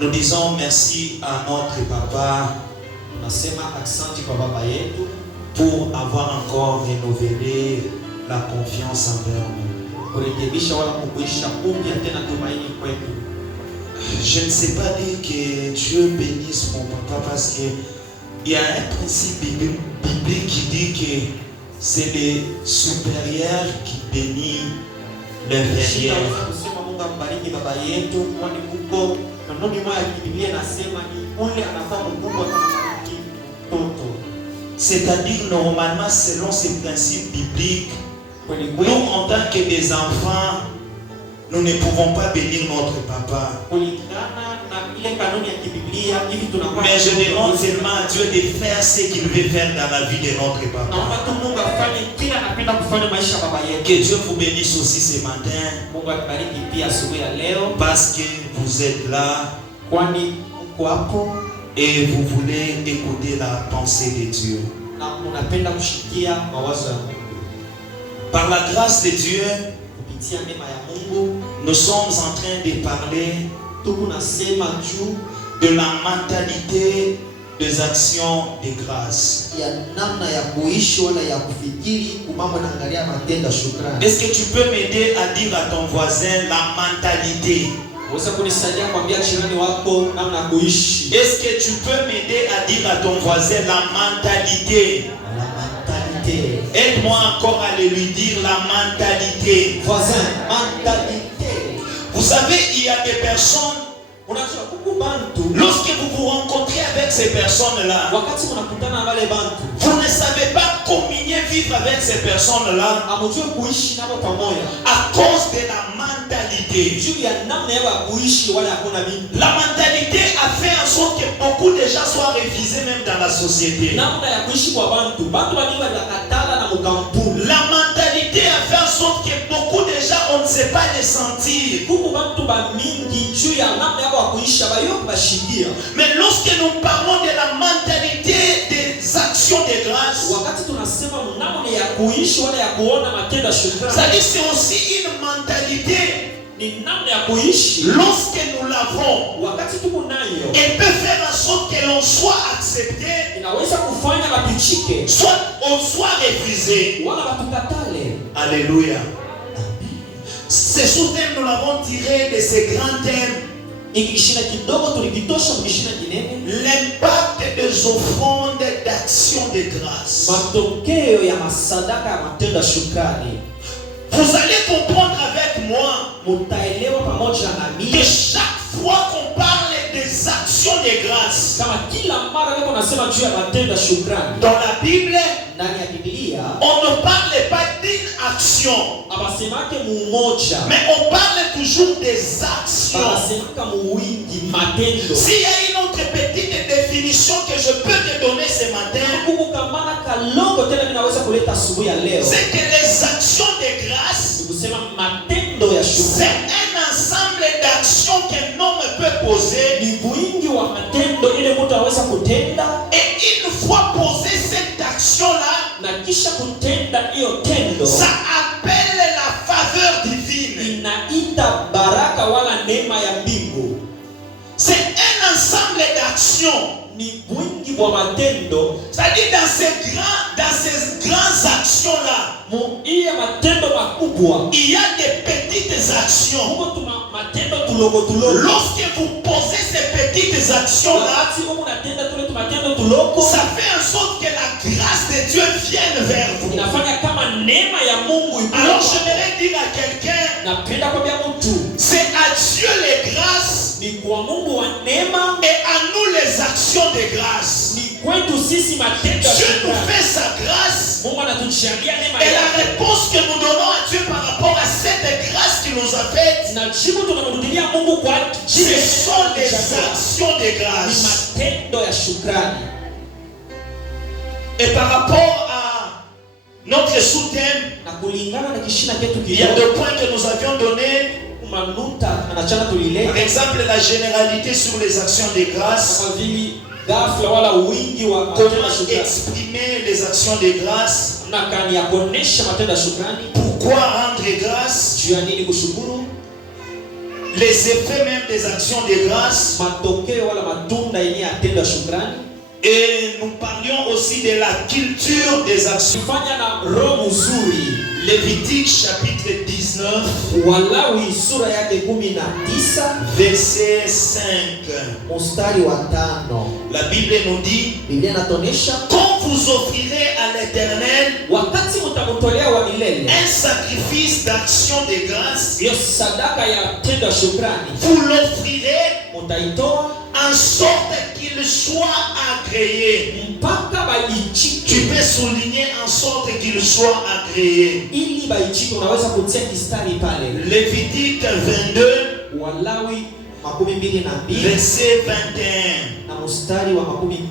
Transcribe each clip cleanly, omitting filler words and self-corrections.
Nous disons merci à notre papa pour avoir encore renouvelé la confiance envers nous. Je ne sais pas dire que Dieu bénisse mon papa parce qu'il y a un principe biblique qui dit que c'est le supérieur qui bénit l'inférieur. C'est-à-dire normalement selon ces principes bibliques, nous en tant que des enfants, nous ne pouvons pas bénir notre papa. Mais je demande seulement à Dieu de faire ce qu'il veut faire dans la vie de notre papa. Que Dieu vous bénisse aussi ce matin. Parce que vous êtes là et vous voulez écouter la pensée de Dieu. Par la grâce de Dieu, nous sommes en train de parler de la mentalité des actions de grâce. Est-ce que tu peux m'aider à dire à ton voisin la mentalité? Est-ce que tu peux m'aider à dire à ton voisin la mentalité? Aide-moi encore à lui dire la mentalité. Voisin, mentalité. Vous savez, il y a des personnes, lorsque vous vous rencontrez avec ces personnes-là, vous ne savez pas communier, vivre avec ces personnes-là à cause de la mentalité. La mentalité a fait en sorte que beaucoup de gens soient refusés même dans la société. La mentalité a fait en sorte que beaucoup de gens, on ne sait pas les sentir. Mais lorsque nous parlons de la mentalité des actions de grâce, ça dit c'est aussi une mentalité. Lorsque nous l'avons, elle peut faire en sorte que l'on soit accepté, soit on soit refusé. Alléluia. Ces sous-thèmes, nous l'avons tiré de ces grands thèmes. L'impact des offrandes d'action de grâce. Vous allez comprendre avec moi que chaque fois qu'on parle des actions de grâce dans la Bible, on ne parle pas d'une action, mais on parle toujours des actions. S'il y a une autre petite définition que je peux te donner ce matin, c'est que les actions de grâce, c'est un ensemble d'actions qu'un homme peut poser. Et une fois posée cette action-là, ça appelle la faveur divine. C'est un ensemble d'actions. C'est-à-dire dans ces grandes actions-là, il y a des petites actions. Lorsque vous posez ces petites actions-là, ça fait en sorte que la grâce de Dieu vienne vers vous. Alors j'aimerais dire à quelqu'un, c'est à Dieu les grâces et à nous les actions de grâce. Dieu nous fait sa grâce et la réponse que nous donnons à Dieu par rapport à cette grâce qu'il nous a faite, ce sont des actions de grâce. Et par rapport à notre sous-thème, il y a deux points que nous avions donnés. Par exemple, la généralité sur les actions de grâce. Comment exprimer les actions de grâce? Pourquoi Pourquoi rendre grâce? Juu ya nini kushukuru? Les effets même des actions de grâce. Matokeo wala matunda yenye matendo ya shukrani. Et nous parlions aussi de la culture des actions. Fanya na roho nzuri. Lévitique chapitre 19. Walawi sura yake 19 verset 5. mstari wa 5. La Bible nous dit, Biblia inatuonyesha quand vous offrirez à l'Éternel wakati mtamtolea wa milele un sacrifice d'action de grâce, hiyo sadaka ya tendo ya shukrani, vous l'offrirez mtaitoa en sorte qu'il soit agréé. mpaka baichike. Tu peux souligner en sorte qu'il soit agréé. Ili baichike unaweza kutia kistari pale. Lévitique 22 Walawi 22 verset 21. na mstari wa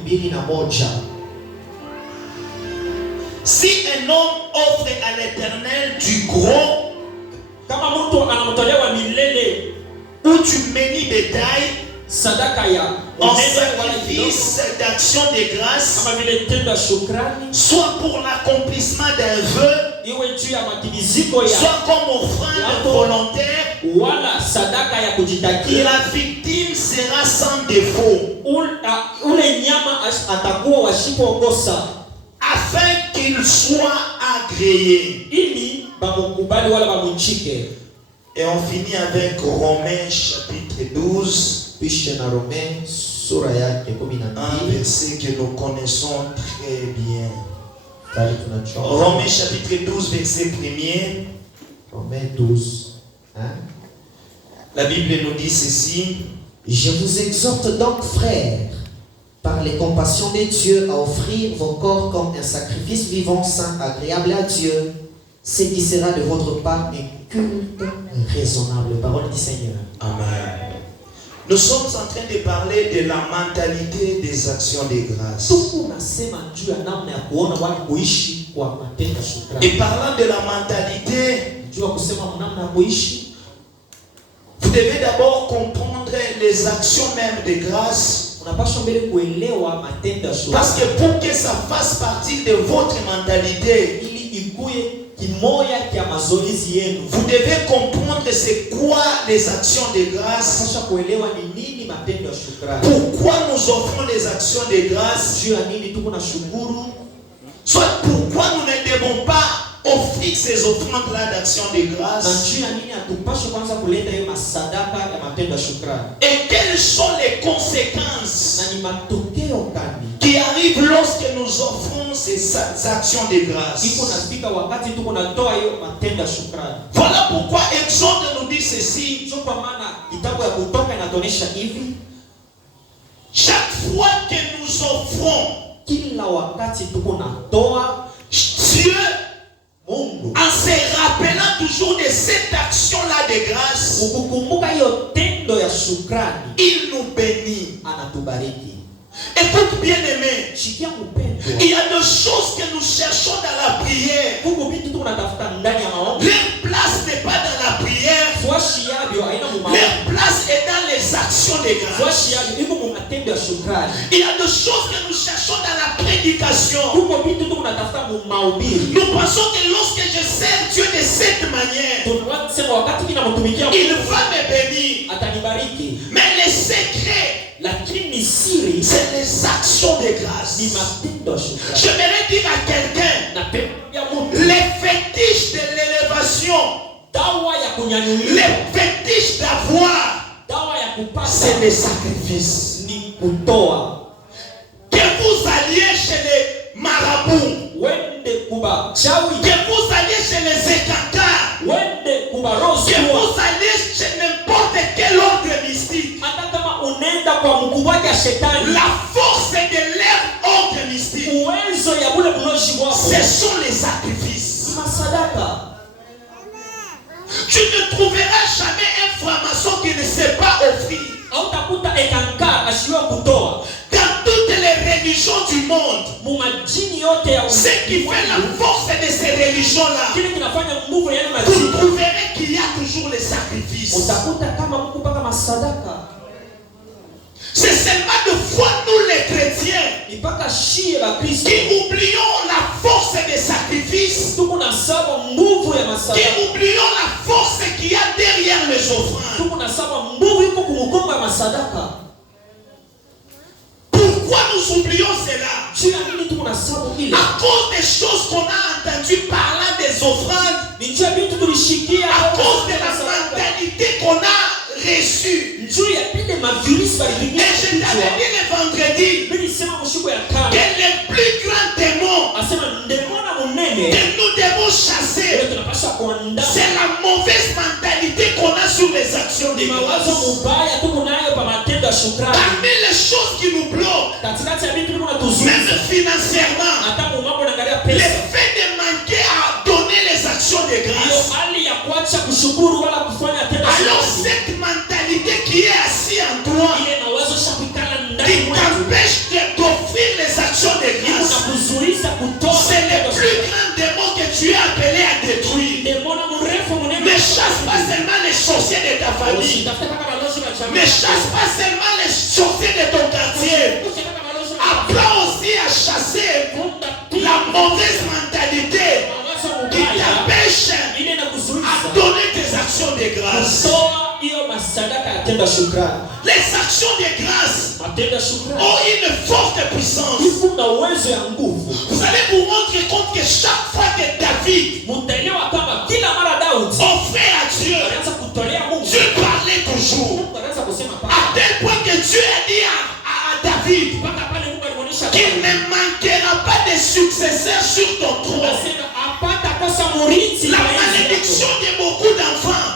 21. Si un homme offre à l'Éternel du gros, kama mtu anamtolea wa milele ou du menu bétail, sadaka ya en sacrifice d'action de grâce, kama vile tendo ya shukrani, soit pour l'accomplissement d'un vœu, iwe juu ya matimiziko ya soit comme offrande volontaire, wala sadaka ya kujitakia, la victime sera sans défaut, ule nyama atakuwa wasipokosa, afin qu'il soit agréé. ili bamukubali wala bamuchike. Et on finit avec Romains chapitre 12. Pisha na Rome sura yake 12. Un verset que nous connaissons très bien. Romains chapitre 12 verset 1er. Romains 12. La Bible nous dit ceci. Je vous exhorte donc, frères, par les compassions de Dieu, à offrir vos corps comme un sacrifice vivant, saint, agréable à Dieu, ce qui sera de votre part un culte raisonnable. Parole du Seigneur. Amen. Nous sommes en train de parler de la mentalité des actions de grâce. Et parlant de la mentalité, vous devez d'abord comprendre les actions même de grâce. Parce que pour que ça fasse partie de votre mentalité, vous devez comprendre c'est quoi les actions de grâce. Pourquoi nous offrons les actions de grâce. Soit pourquoi nous ne devons pas offrir ces offrandes-là d'action de grâce. Et quelles sont les conséquences qui arrivent lorsque nous offrons ces actions de grâce. Voilà pourquoi Exode nous dit ceci. Chaque fois que nous offrons, Dieu, en se rappelant toujours de cette action-là de grâce, il nous bénit. Écoute bien aimé, il y a des choses que nous cherchons dans la prière. Leur place n'est pas dans la prière. Leur place est dans les actions de grâce. Il y a des choses que nous cherchons dans la prédication. Nous pensons que lorsque je sers Dieu de cette manière, il va me bénir. Mais les secrets, c'est les actions de grâce. J'aimerais dire à quelqu'un, les fétiches de l'élévation, les fétiches d'avoir, c'est les sacrifices. Que vous alliez chez les marabouts, que vous alliez chez les écartards, que vous alliez chez n'importe quel ordre mystique, la force de leur ordre mystique, ce sont les sacrifices. Tu ne trouveras jamais un franc-maçon qui ne sait pas offrir. Dans toutes les religions du monde, ce qui fait la force de ces religions-là, vous trouverez qu'il y a toujours les sacrifices. C'est seulement de fois nous les chrétiens Ni mpaka shie bakristo qui oublions la force des sacrifices, tuko na saba nguvu ya qui masadaka, oublions la force qu'il y a derrière les offrandes. tuko na saba nguvu iko kumukongo ya masadaka. Pourquoi nous oublions cela? Juu ya nini tuko na saba ile? À cause des choses qu'on a entendues parlant des offrandes, Ni juu ya vitu tulishikia, à cause de la mentalité qu'on a reçue. juu ya pile mavirisi Et balivingia je t'avais dit le vendredi mimi nisema mshuko ya que kama les plus grands démons asema ndemona munene que nous devons chasser, leo tunapaswa kuandaa c'est la mauvaise mentalité qu'on a sur les actions de ni mawazo grâce. mubaya tuko nayo pa matendo ya shukrani. Parmi les choses qui nous bloquent, Katikati ya vitu tuko même natuzuiza financièrement, hata mu mambo naangalia le pesa, fait de manquer à donner les actions de hiyo grâce. hali ya kuacha kushukuru wala kufanya tendo ya Alors shukrani, cette mentalité qui est assise en toi, ile mawazo shapikana qui ndani mwetu t'empêche d'offrir les actions de iko na grâce, kuzuiza kutoa c'est le matendo ya plus shukrani. grand démon que tu es appelé à détruire. Ndemona mrefu munene, Ne chasse pas seulement les sorciers de ta famille, usitafute kama balozi wa chama, ne chasse pas seulement les sorciers de ton quartier. usitafute kama balozi wa Apprends aussi à chasser la mauvaise mentalité mawazo qui mubaya t'empêche ile na à kuzuiza donner tes actions de grâce. kutoa hiyo masadaka ya tendo ya shukrani. Les actions de grâce Matendo ya shukrani ont une forte puissance. iko na uwezo ya nguvu. Vous allez vous rendre compte que chaque fois que David Mutaelewa kama kila mara Daudi offrait à Dieu, alianza kutolea Mungu, Dieu parlait toujours. Mungu alianza kusema À pale tel point que Dieu a dit à David mpaka pale Mungu alimuonyesha qu'il ne manquera pas de successeurs sur ton trône. anasema apata kosa murithi La wa enzi yako. malédiction de beaucoup d'enfants,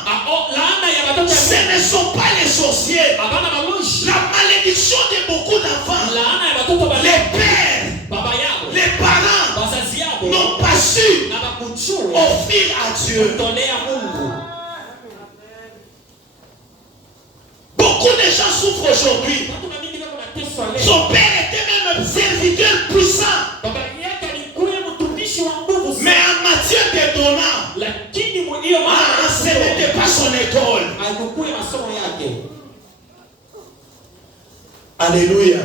Laana ya watoto ya ce ne sont pas les sorciers. hapana maloji. La malédiction de beaucoup d'enfants, Laana ya watoto wa les pères, baba yao, les parents wazazi yao n'ont pas su na bakujua offrir à Dieu. kutolea Mungu. Beaucoup de gens souffrent aujourd'hui. Watu na mingi wako nateswa leo. Son père était même un serviteur puissant, Baba yake alikuwa mtumishi wa nguvu sana. mais en matière de donnant, Lakini hiyo ce n'était pas son école. alikuwa masomo yake. Alléluia.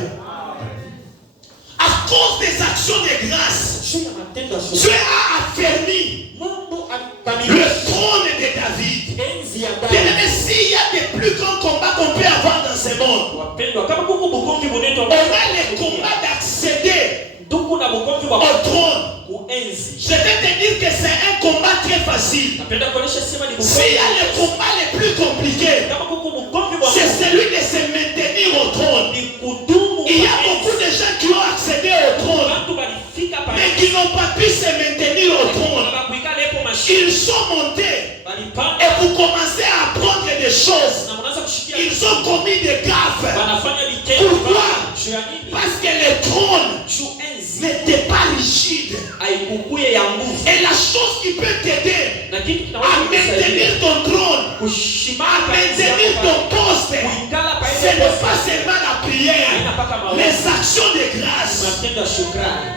À cause des actions de grâce, Juu ya matendo ya Dieu shukrani, a affermi Mungu le alikamilisha trône de David. enzi ya Bien Daudi. aimé, s'il y a des plus grands combats qu'on peut avoir dans ce monde, Wapendwa, kama kuko bukomvi bunaitwa on a le combat d'accéder tuko na bukomvi au wa trône. kuenzi. Je vais te dire que c'est un combat très facile. Napenda kuonesha sema ni S'il y a le bukomvi. combat le plus compliqué, Kama kuko bukomvi wa c'est celui de se maintenir au trône. ni kudumu. Il y a beaucoup de gens qui ont accédé au trône, Watu walifika mais pale. qui n'ont pas pu se maintenir au trône. Wakakuika lepo mashini. Ils sont montés Walipanda et vous commencez à apprendre des choses. na mnaanza kushikia. Ils ont commis des gaffes Wanafanya vitendo. Pourquoi? Juu ya nini? parce que le trône Juu enzi n'était pas rigide. haikukuye ya nguvu. Et la chose qui peut t'aider Na kitu à kinaweza maintenir ton trône, à kushimama maintenir ton poste, kuikala pa ce ile n'est poste. pas seulement la prière, Haina mpaka maombi. les actions de grâce. Matendo ya shukrani.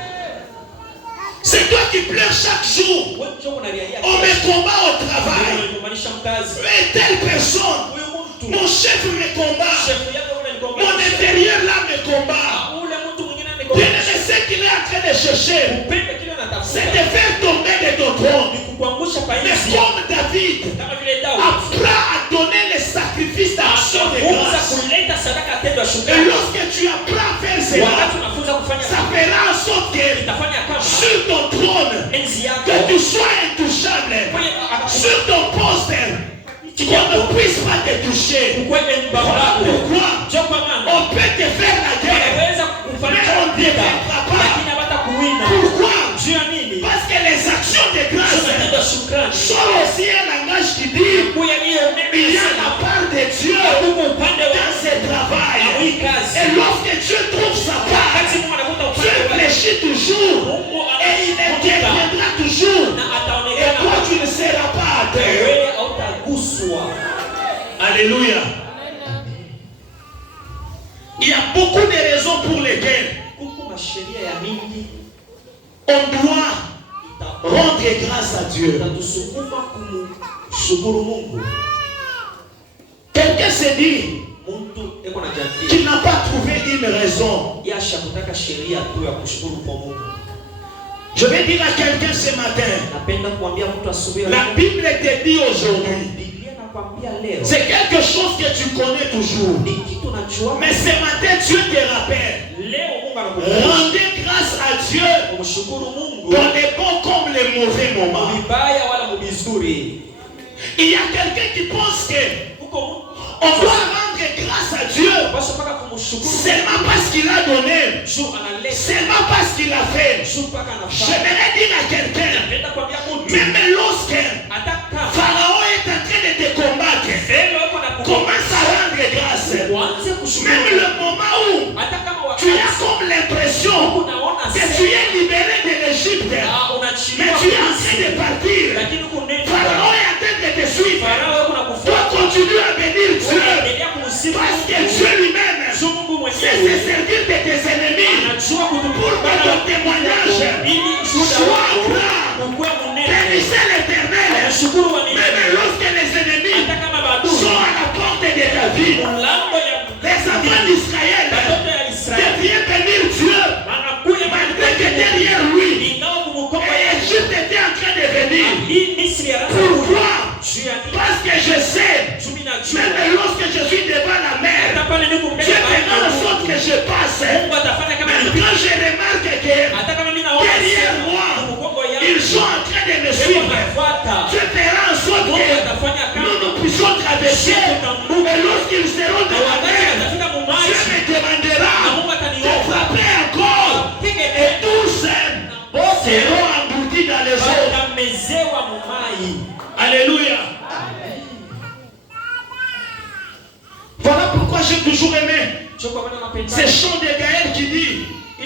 C'est toi qui pleures chaque jour. Wewe njoo unalialia. On me combat au travail. Unamaanisha mkazi. Et telle personne, Huyo mtu. mon chef me combat, Shefu yako unanikomba. mon inférieur là me combat. Ule mtu mwingine Bien anikomba. aimé, ce qu'il est en train de chercher, Upende kile c'est anatafuta. de faire tomber de ton trône. Ni kukuangusha pa Mais enzi. comme David Kama vile Daudi. apprend à donner les sacrifices d'action de Anafunza grâce. kuleta sadaka ya tendo ya Et shukrani. lorsque tu apprends à faire cela, Wakati unafunza kufanya ça fera en sorte que itafanya kama sur ton trône, enzi yako. que tu sois intouchable. Sur ton poste, qu'on ne puisse pas te toucher. Ukwende mbabarabwe. Pourquoi? Ndio kwa maana On peut te faire la guerre. wanaweza kufanya vita lakini hapata kuwina. Pourquoi? Juu ya nini? Parce que les actions de grâce Tunatenda shukrani. sont aussi un langage qui dit Kuya hiyo il y a la part de Dieu Mungu upande wa dans ce travail. hii kazi. Et lorsque Dieu trouve sa part, Wakati Mungu anakuta Dieu upande wa fléchit toujours Mungu et il interviendra toujours. na Et ataonekana toi, tu ne seras pas à terre. wewe hautaguswa. Alléluia. Il y a beaucoup de raisons pour lesquelles Kuko masheria ya mingi on doit rendre grâce à Dieu. itatusukuma kumshukuru Mungu. Quelqu'un se dit Mtu eko na jamii qu'il n'a pas trouver une raison. Yasha kutaka sheria tu ya kushukuru kwa Mungu. Je vais dire à quelqu'un ce matin. Napenda kuambia mtu asubuhi. La Bible te dit aujourd'hui. Biblia inakwambia leo. C'est quelque chose que tu connais toujours. Ni kitu unajua. Mais ce matin Dieu te rappelle. Leo Mungu anakukumbusha. Rendez grâce à Dieu. Kumshukuru Mungu. Dans les bons comme les mauvais moments. Vibaya wala mubizuri. Il y a quelqu'un qui pense que on doit rendre grâce à Dieu seulement parce qu'il a donné, seulement parce qu'il a fait. J'aimerais dire à quelqu'un, même lorsque Pharaon est en train de te combattre, commence à rendre grâce. Même le moment où tu as comme l'impression que tu es libéré de l'Égypte, mais tu es en train de partir. Pharaon est en train de te suivre. Toi continue à bénir Dieu. Parce que Dieu lui-même sait se servir de tes ennemis pour que ton témoignage soit grand. Bénissez l'Éternel. Même lorsque les ennemis sont à la porte de ta vie, les enfants d'Israël deviennent bénir Dieu malgré que derrière lui, Égypte était en train de venir. Pourquoi? Parce que je sais, même lorsque je suis devant la mer, Dieu fera en sorte que je passe. Même quand je remarque que derrière moi, ils sont en train de me suivre, Dieu fera en sorte que nous puissions traverser. Et lorsqu'ils seront dans la mer, Dieu me demandera de frapper encore. Et tous seront engloutis dans les eaux. Alléluia. Voilà pourquoi j'ai toujours aimé ce chant de Gaël qui dit que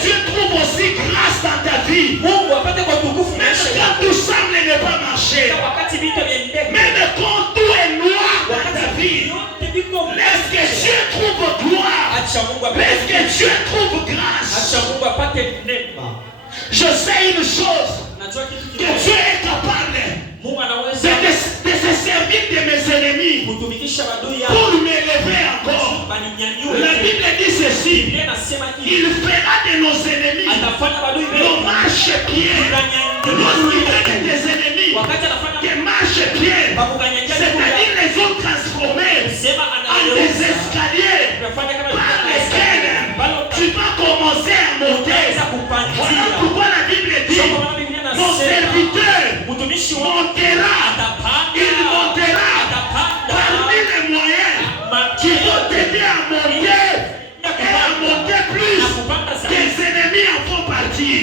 Dieu trouve aussi grâce dans ta vie. Même quand tout semble ne pas marcher, même quand tout est noir dans ta vie, laisse que Dieu trouve gloire, laisse que Dieu trouve grâce. Je sais une chose, que Dieu est capable de se servir de mes ennemis pour m'élever encore. La Bible dit ceci: il fera de nos ennemis nos marche-pieds. Lorsqu'il fait de tes ennemis des marche-pieds, c'est-à-dire les ont transformés en des escaliers par lesquels tu vas commencer à monter. Voilà pourquoi la Bible dit: mon serviteur montera, il montera parmi les moyens qui vont t'aider à monter et à monter plus. Tes ennemis en font partie.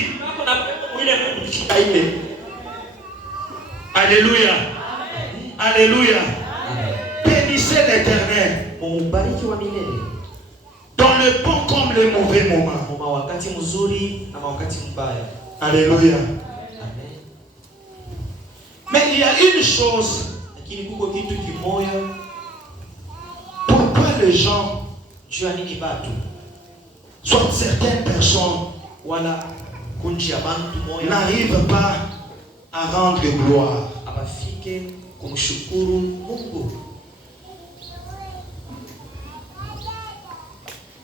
Alléluia. Alléluia. Bénissez l'Éternel dans le bon comme le mauvais moment. Alléluia. Mais il y a une chose. Pourquoi les gens, soit certaines personnes, n'arrivent pas à rendre gloire?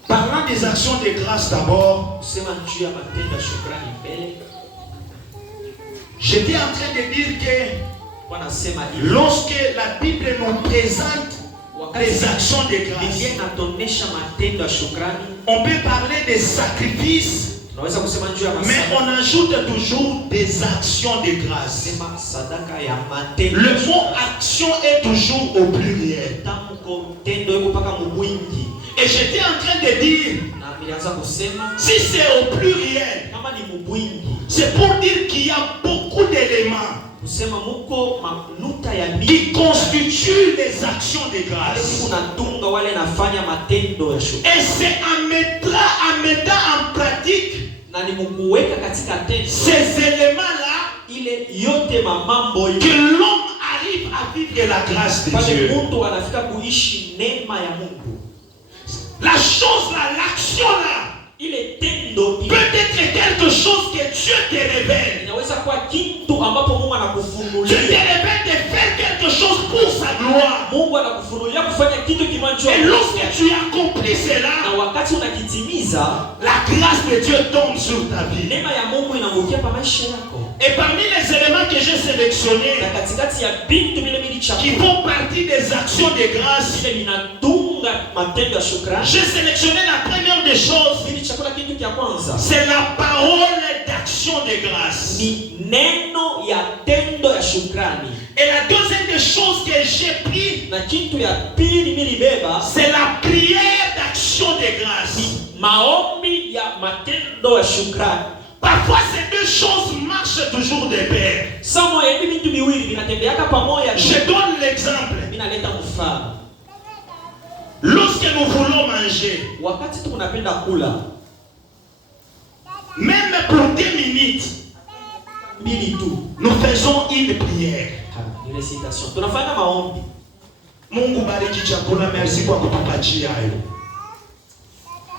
Parlant des actions de grâce d'abord, j'étais en train de dire que lorsque la Bible nous présente les actions de grâce, on peut parler des sacrifices, mais on ajoute toujours des actions de grâce. Le mot action est toujours au pluriel. Et j'étais en train de dire, si c'est au pluriel, c'est pour dire qu'il y a beaucoup d'éléments qui constituent les actions de grâce. Et c'est en mettant en pratique ces éléments-là que l'homme arrive à vivre la grâce de Dieu. La chose là, l'action là, peut-être quelque chose que Dieu te révèle. Dieu te révèle de faire quelque chose pour pour sa gloire. Mungu anakufunulia kufanya kitu kimoja. Et lorsque tu accomplis cela, na wakati unakitimiza, la grâce de Dieu tombe sur ta vie. Neema ya Mungu inaangukia pa maisha yako. Et parmi les éléments que j'ai sélectionnés, Na katikati ya vitu vile qui font partie des actions de grâce, vile vinatunga matendo ya shukrani, j'ai sélectionné la première des choses. hili chakula kitu cha kwanza C'est la parole d'action de grâce. ni neno ya tendo ya shukrani. Et la deuxième des choses que j'ai pris, Na kitu ya pili nilibeba, c'est la prière d'action de grâce. maombi ya matendo ya shukrani. Parfois ces deux choses marchent toujours de pair. Somo ya hivi vitu viwili vinatembeaka pamoja. Je donne l'exemple. Ninaleta mfano. Lorsque nous voulons manger, Wakati tunapenda kula, même pour 10 minutes, mbili tu. nous faisons une prière. Ni recitation. Tunafanya maombi. Mungu bariki chakula, merci kwa kutupatia hayo.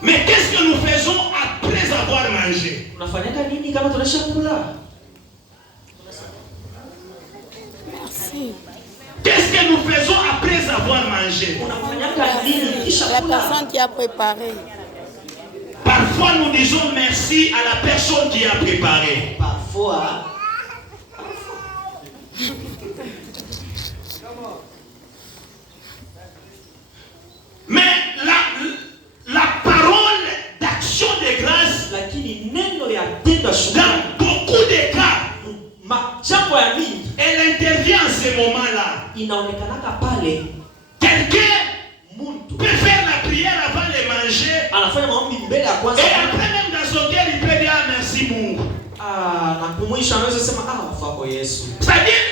Mais qu'est-ce que nous faisons après avoir mangé? Unafanyaka nini kama tunasha kula? Qu'est-ce que nous faisons après avoir mangé? Unafanyaka nini kisha La kula? personne qui a préparé. Parfois nous disons merci à la personne qui a préparé. Parfois, Mais la parole d'action de grâce, lakini neno ya tendo ya shukrani, dans beaucoup de cas, majambo ya mingi elle intervient en ce moment-là. inaonekanaka pale. Quelqu'un Muntu peut faire la prière avant de manger, anafanya maombi mbele ya kwanza, et après même dans son cœur, il peut dire ah, merci Mungu. na kumwisha anaweza sema mfako Yesu. C'est-à-dire,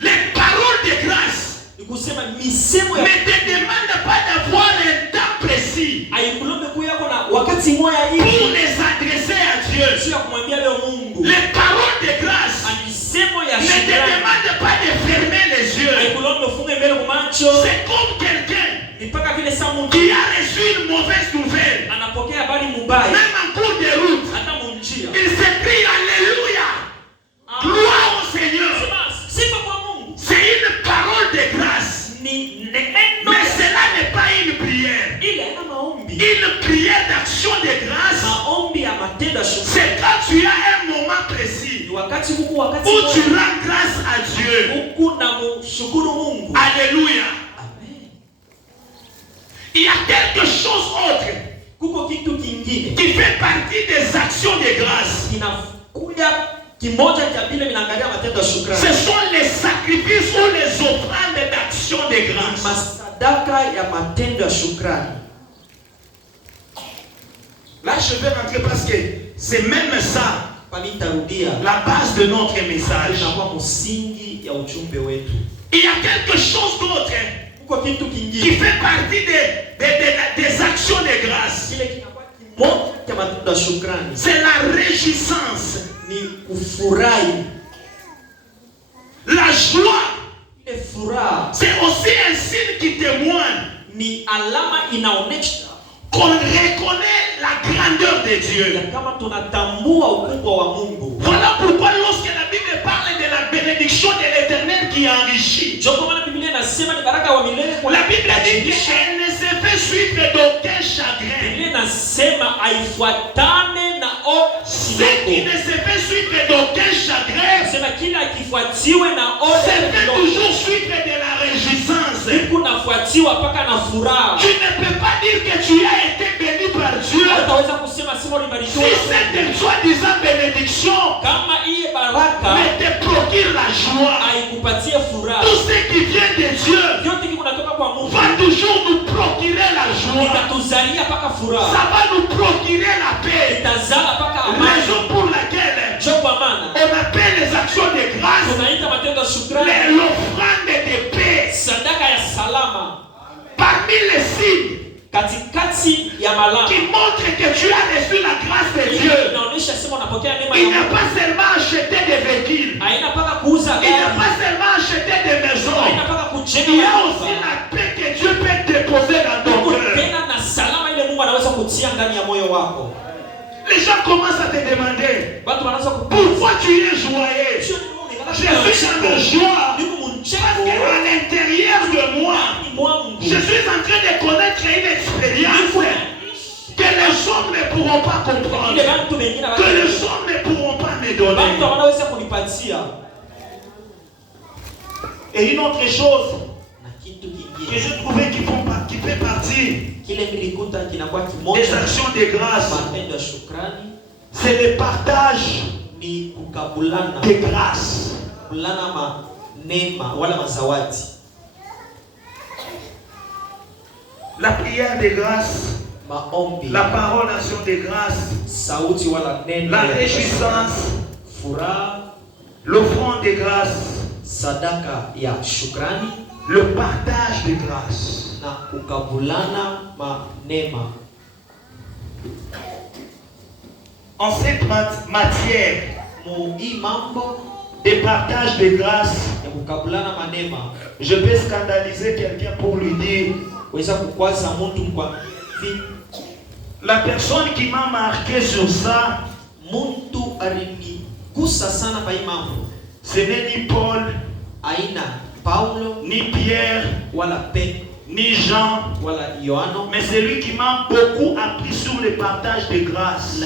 les paroles de grâce Ni kusema misemo ya ne te demandent pas d'avoir un temps précis aikulombe kuyako na wakati moya pour hivi les adresser à Dieu. juu ya kumwambia leo Mungu. Les paroles de grâce Misemo ya ne te shukrani demandent pas de fermer les yeux. aikulombe ufunge mbele kwa macho. C'est comme quelqu'un Ni mpaka vile saa Mungu qui a reçu une mauvaise nouvelle, anapokea habari mubaya même en cours de route. hata munjia. Il s'écrie Alléluia, gloire au Seigneur. Sema sifa kwa Mungu. C'est une parole de grâce, Ni neno mais cela n'est pas une prière. ile ina maombi. Une prière d'action de grâce, Maombi ya matendo ya shukrani c'est quand tu as un moment précis ni wakati huku, wakati où tu moja rends grâce à Dieu. huku na mshukuru Mungu. Alléluia. Amen. Il y a quelque chose autre Kuko kitu kingine qui fait partie des actions de grâce. kinakuja kimoja cha vile vinaangalia matendo ya shukrani. Ce sont les sacrifices ou les offrandes d'action de grâce. Masadaka ya matendo ya shukrani. Là, je vais rentrer parce que c'est même ça Nitarudia la base de notre message. inakuwa msingi ya ujumbe wetu. Il y a quelque chose d'autre Kuko kitu qui kingine fait partie des actions de grâce. kile kinakuwa kimoja cha matendo ya shukrani C'est la réjouissance, ni kufurahi. la joie. Ile furaha C'est aussi un signe qui témoigne ni alama inaonesha qu'on reconnaît la grandeur de Dieu. ya kama tunatambua ukubwa wa Mungu. Voilà pourquoi lorsque la Bible parle de la bénédiction de l'Éternel qui enrichit, Ndio kwa maana Biblia inasema ni baraka wa milele kwa la Bible dit qu'elle ne se fait suivre d'aucun chagrin. Biblia inasema haifuatane na Ce qui ne se fait suivre d'aucun chagrin, sema kila kifuatiwe na se fait kidogo. toujours suivre de la réjouissance. Siku nafuatiwa mpaka na furaha. Tu ne peux pas dire que tu as été béni par Dieu Utaweza kusema sema si ulibarikiwa cette soi-disant bénédiction kama iye baraka ne te procure la joie. haikupatie furaha. Tout ce qui vient de Dieu Vyote hivi kunatoka kwa Mungu va toujours nous procurer la joie. itatuzalia mpaka furaha, Ça va nous procurer la paix. itazala mpaka amani. Raison pour laquelle Ndio kwa maana on appelle les actions de grâce tunaita matendo ya shukrani l'offrande de paix. sadaka ya salama. Parmi les signes Katikati ya malama qui montrent que tu as reçu la grâce de Dieu, inaonyesha sema unapokea neema il ya n'a Mungu. pas seulement acheté des véhicules, Haina mpaka kuuza il n'a gari, pas seulement acheté des maisons, haina mpaka il y kujenga a aussi nyumba. la paix que Dieu peut déposer dans ton cœur. Tena na salama ile Mungu anaweza kutia ndani ya moyo wako. Les gens commencent à te demander Watu wanaanza pourquoi tu es joyeux. Je suis dans la joie parce qu'à l'intérieur que les hommes ne pourront pas me donner. Et une autre chose que j'ai trouvé qui fait partie des actions de grâce, c'est le partage de grâce. La prière de grâce, la parole d'action de grâce, la réjouissance, l'offrande de grâce, sadaka ya shukrani, le partage de grâce. na kukabulana manema. En cette matière de partage de grâce, je peux scandaliser quelqu'un pour lui dire, la personne qui m'a marqué sur ça, ce n'est ni Paul, ni Pierre, ni Jean, mais c'est lui qui m'a beaucoup appris sur le partage de grâce.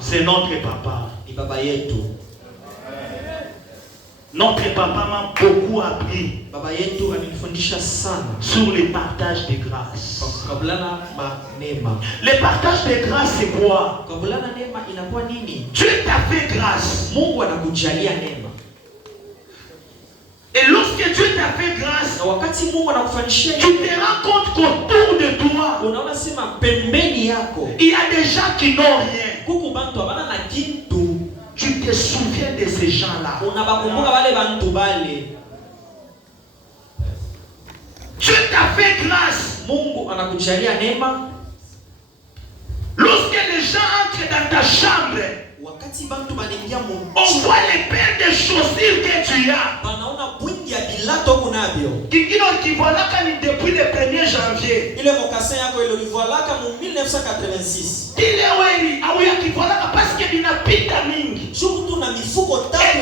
C'est notre papa. Notre papa m'a beaucoup appris sur le partage de grâce. Le partage de grâce, c'est quoi? Dieu t'a fait grâce. Et lorsque Dieu t'a fait grâce, tu te rends compte qu'autour de toi, il y a des gens qui n'ont rien. Tu te souviens de ces gens-là. Dieu t'a fait grâce. Lorsque les gens entrent dans ta chambre, on voit les paires de chaussures que tu as. Qui voilà depuis le 1er janvier. Il est parce qu'il n'a pas de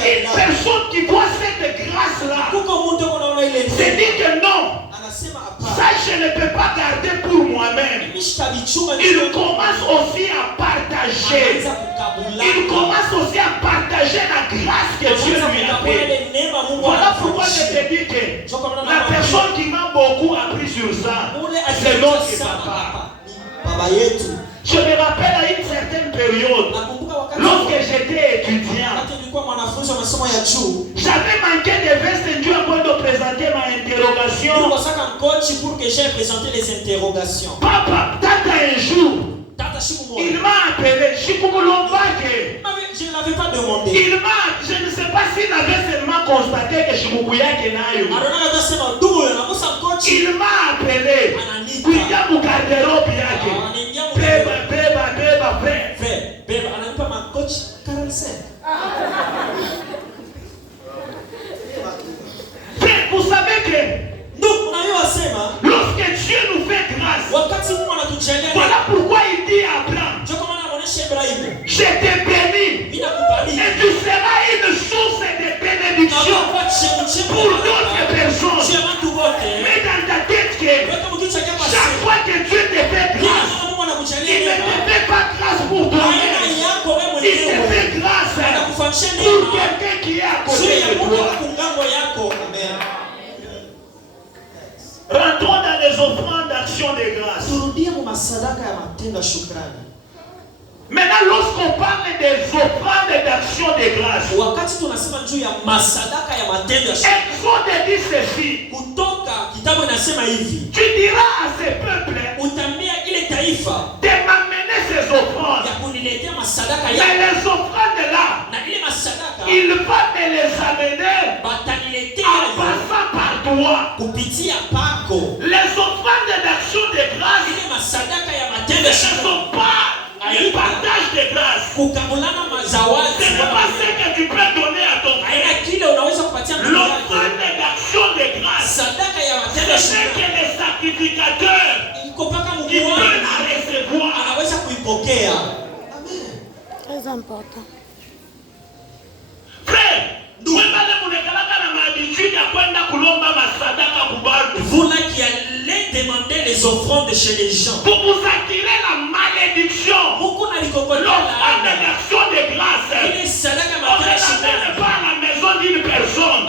et une personne qui voit cette grâce-là se dit que non, ça je ne peux pas garder pour moi-même. Il commence aussi à partager. Il commence aussi à partager la grâce que Dieu lui a fait. Voilà pourquoi je te dis que la personne qui m'a beaucoup appris sur ça, c'est notre papa. Je me rappelle à une certaine période, lorsque j'étais étudiant, j'avais manqué de veste Dieu avant de présenter ma interrogation. Papa, tata un jour, il m'a appelé, je ne l'avais pas demandé. Je ne sais pas s'il avait seulement constaté que Shimukuyake nayo. Il m'a appelé. Kuya mu garderobe yake. Beba, frère, ananipa ma coach 45. Vous savez que lorsque Dieu nous fait grâce, voilà pourquoi il dit à Abraham, je t'ai béni et tu seras une source de bénédiction pour d'autres personnes. Mais dans ta tête que chaque fois que Dieu te fait grâce, il ne te fait pas grâce pour toi-même. Il te fait grâce pour quelqu'un qui est à côté de toi. Rentrons dans les offrandes d'action de grâce. Maintenant, lorsqu'on parle des offrandes d'action de grâce, Exode dit ceci. Tu diras à ces peuples de m'amener ces offrandes. Mais les offrandes là, il va me les amener en passant par toi. Les offrandes d'action de grâce ne sont pas le partage de grâce. Ce n'est pas ce que tu peux donner à ton frère. L'offrande d'action de grâce, ce n'est que les sacrificateurs qui peuvent la recevoir. Très important. Frère, vous qui allez demander les offrandes chez les gens. Pour vous attirer la malédiction. L'offrande d'action de grâce. On ne l'amène pas à la maison d'une personne. On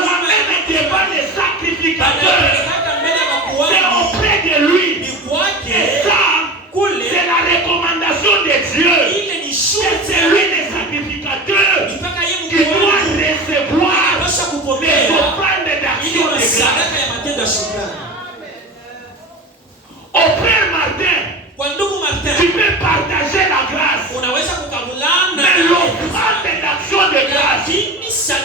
l'amène devant les sacrificateurs. C'est auprès de lui. Et ça, c'est la recommandation de Dieu. C'est lui les sacrificateurs qui doit recevoir les offrandes d'action de grâce. Au frère Martin, tu peux partager la grâce. Mais l'offrande d'action de grâce, seul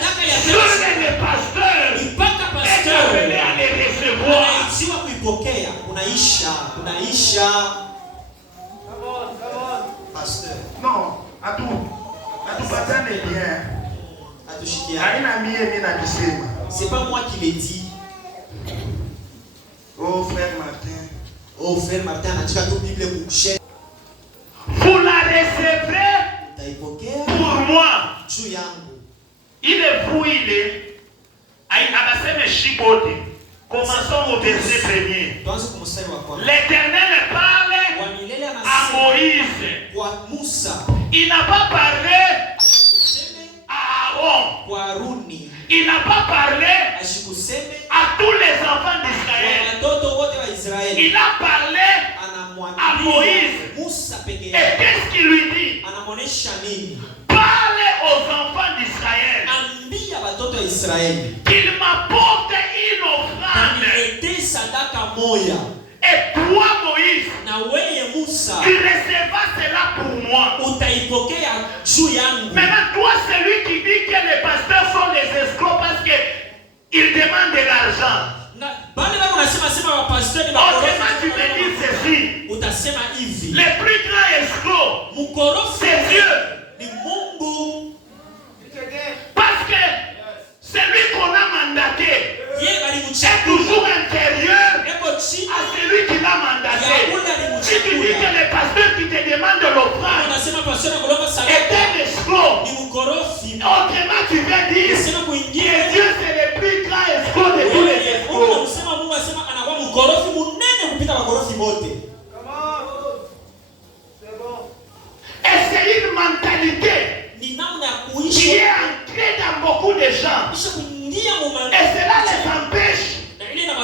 les pasteurs est appelé à les recevoir. Pasteur. Non, à tout pasteur est bien. C'est pas moi qui l'ai dit. Oh frère Martin. Oh frère Martin, Vous la recevrez pour moi. Il est fouillé. Commençons au verset premier. L'Éternel parle à Moïse. Il n'a pas parlé à Aaron. Il n'a pas parlé à tous les enfants d'Israël. Il a parlé à Moïse. Et qu'est-ce qu'il lui dit? Parle aux enfants d'Israël qu'il m'apporte une offrande. Et toi, Moïse, tu recevras cela pour moi. Maintenant, toi, celui qui dit que les pasteurs sont des escrocs parce qu'ils demandent de l'argent. Autrement, tu peux dire ceci. Le plus grand escroc, c'est Dieu. Parce que celui qu'on a mandaté est toujours inférieur à celui qui l'a mandaté. Si tu dis que les pasteurs qui te demandent l'offrande est un escroc, autrement tu vas dire que Dieu c'est le plus grand escroc de tous les escrocs. Et c'est une mentalité qui est ancrée dans beaucoup de gens. Et cela les empêche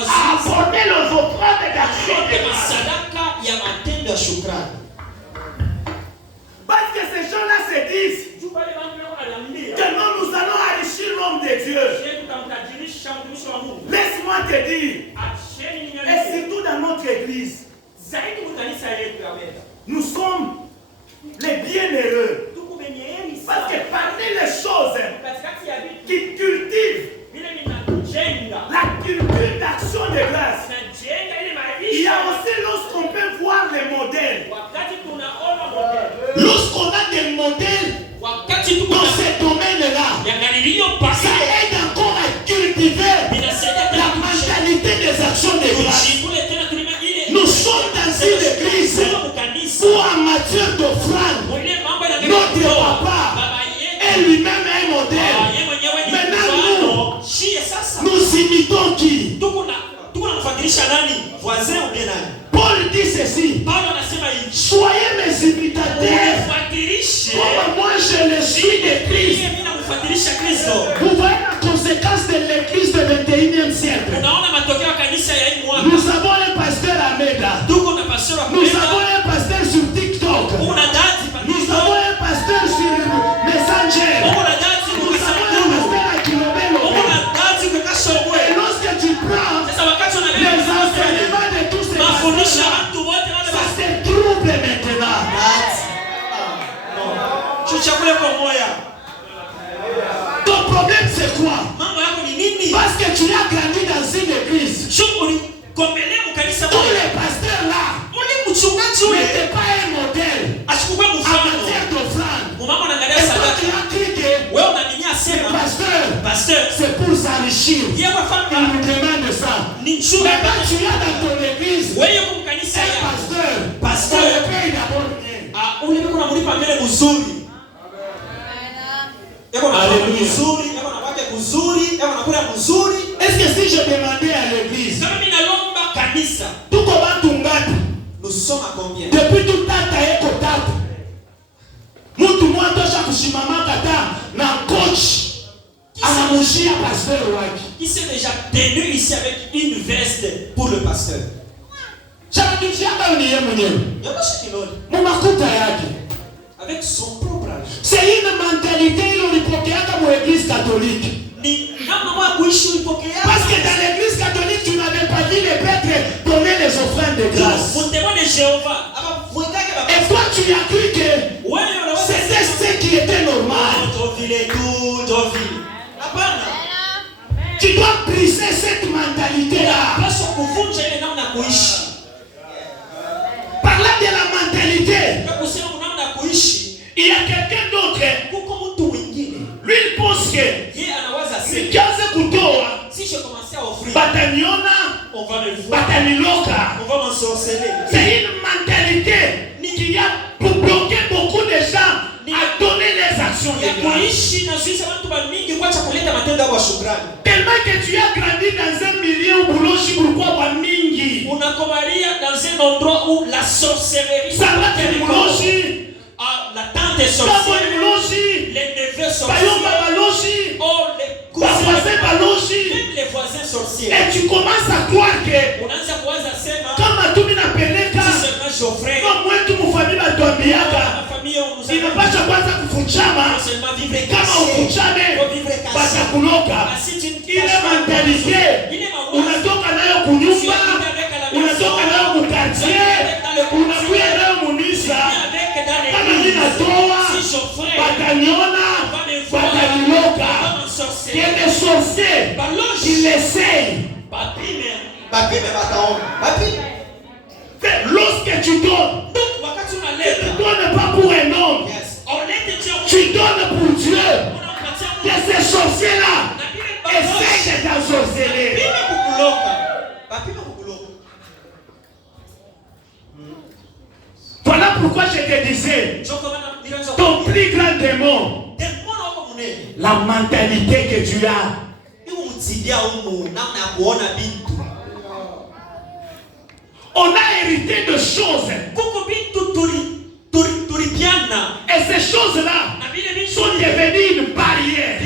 à apporter les offrandes d'action de grâce. Parce que ces gens-là se disent que non, nous allons enrichir l'homme de Dieu. Laisse-moi te dire, et surtout dans notre église, nous sommes les bienheureux. Parce que parmi les choses qui cultivent la culture d'action de grâce, il y a aussi lorsqu'on peut voir les modèles. Lorsqu'on a des modèles dans ces domaines-là, ça aide encore à cultiver la mentalité des actions de grâce. Nous sommes dans une église où en matière d'offrande, notre papa est lui-même un modèle. Maintenant nous imitons qui? Paul dit ceci: soyez mes imitateurs comme moi je le suis de Christ. Vous voyez la conséquence de l'église du 21e siècle. Nous avons un pasteur à Meda. Nous avons un pasteur sur TikTok. Nous avons un pasteur sur Messenger. Nous avons un pasteur à Kilomelo. Et lorsque tu prends les enseignements de tous ces pasteurs, ça se trouble maintenant. Ton problème c'est quoi? Parce que tu as grandi dans une église. Tous les pasteurs là n'étaient pas un modèle en matière d'offrande. Et toi tu as cru que le pasteur c'est pour s'enrichir. Il nous demande ça. Maintenant tu as dans ton église un pasteur, on le paye d'abord bien. Est-ce que si je demandais à l'église sommes à combien? Depuis tout tata eko tata. Mutu mwa tosha kushimama kata na coach. Anamushia pasteur waki. Qui s'est déjà tenu ici avec une veste Pour le pasteur. Chabakichiaka uniye mwenyewe. Mumakuta yake. Avec son propre argent. C'est une mentalité ilolipokeaka mu église catholique. Parce que dans l'église catholique, tu n'avais pas vu les prêtres donner les offrandes de grâce. Et toi, tu as cru que c'était ce qui était normal. Tu dois briser cette mentalité-là. Parlant de la mentalité, il y a quelqu'un d'autre. Lui, il pense que si je commençais à offrir, on va me m'ensorceler. C'est une mentalité qui a pour bloquer beaucoup de gens à donner les actions de grâce. Tellement que tu as grandi dans un milieu où pourquoi mingi. On a commencé dans un endroit où la sorcellerie. Ça va te la tante est sorcière. Les neveux sorciers. Oh, les cousins. Même les voisins sorciers. Et tu commences à croire que comme tu m'as appelé il ne pas kwanza kufuchama kama ufuchame batakuloka. Ile mentalité unatoka nayo kunyumba, unatoka nayo kukartier, unakuya nayo munisa. Kama ninatoa bataniona bataniloka. Il y a des sorciers qui l'essayent. Lorsque tu donnes, tu ne donnes pas pour un homme. Tu donnes pour Dieu. Et ces sorciers-là essayent de t'ensorceler. Voilà pourquoi je te disais, ton plus grand démon, la mentalité que tu as. On a hérité de choses. Et ces choses-là sont devenues une barrière.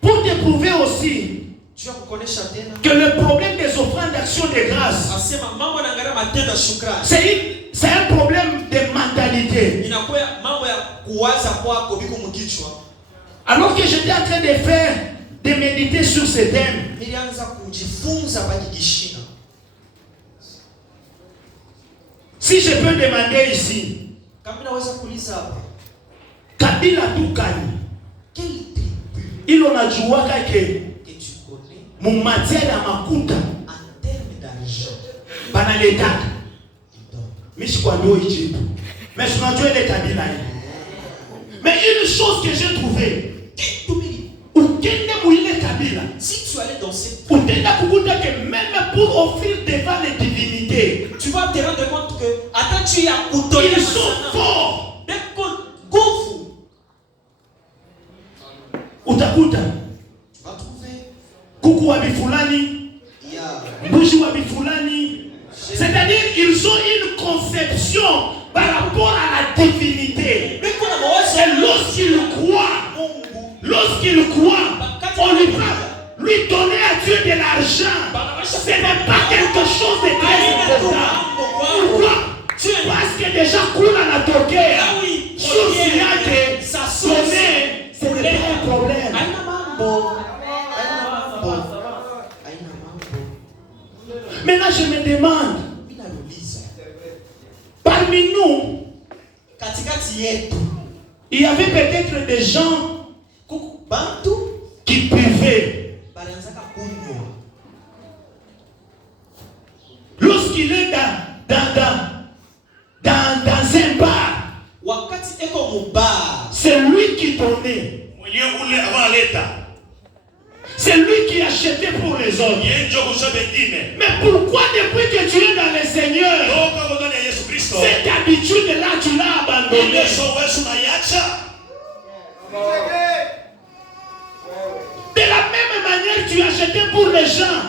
Pour te prouver aussi que le problème des offrandes d'action de grâce, c'est un problème de mentalité. Alors que j'étais en train de faire, de méditer sur ce thème, si je peux demander ici, Kabila Tukani, il en a joué que mon matière à makuta en termes d'argent, banaleta, mais je crois que mais je m'en les Kabila. Mais une chose que j'ai trouvée, si tu allais dans cette que même pour offrir devant les divinités, tu vas te rendre compte que ils sont forts. Utakuta tu vas trouver kuku wa bifulani, mbuzi wa bifulani. C'est-à-dire ils ont une conception par rapport à la divinité. Et lorsqu'il croit, on lui parle, lui donner à Dieu de l'argent, ce n'est pas quelque chose de très important. Pourquoi? Parce que déjà coule à la toquée, chose qu'il y a que donner, ce n'est pas un problème. Maintenant je me demande, parmi nous, il y avait peut-être des gens qui buvaient. Lorsqu'il est dans un bar, c'est lui qui donnait. C'est lui qui achetait pour les autres. Mais pourquoi depuis que tu es dans le Seigneur, cette habitude-là, tu l'as abandonnée? De la même manière, tu tu as jeté pour les gens.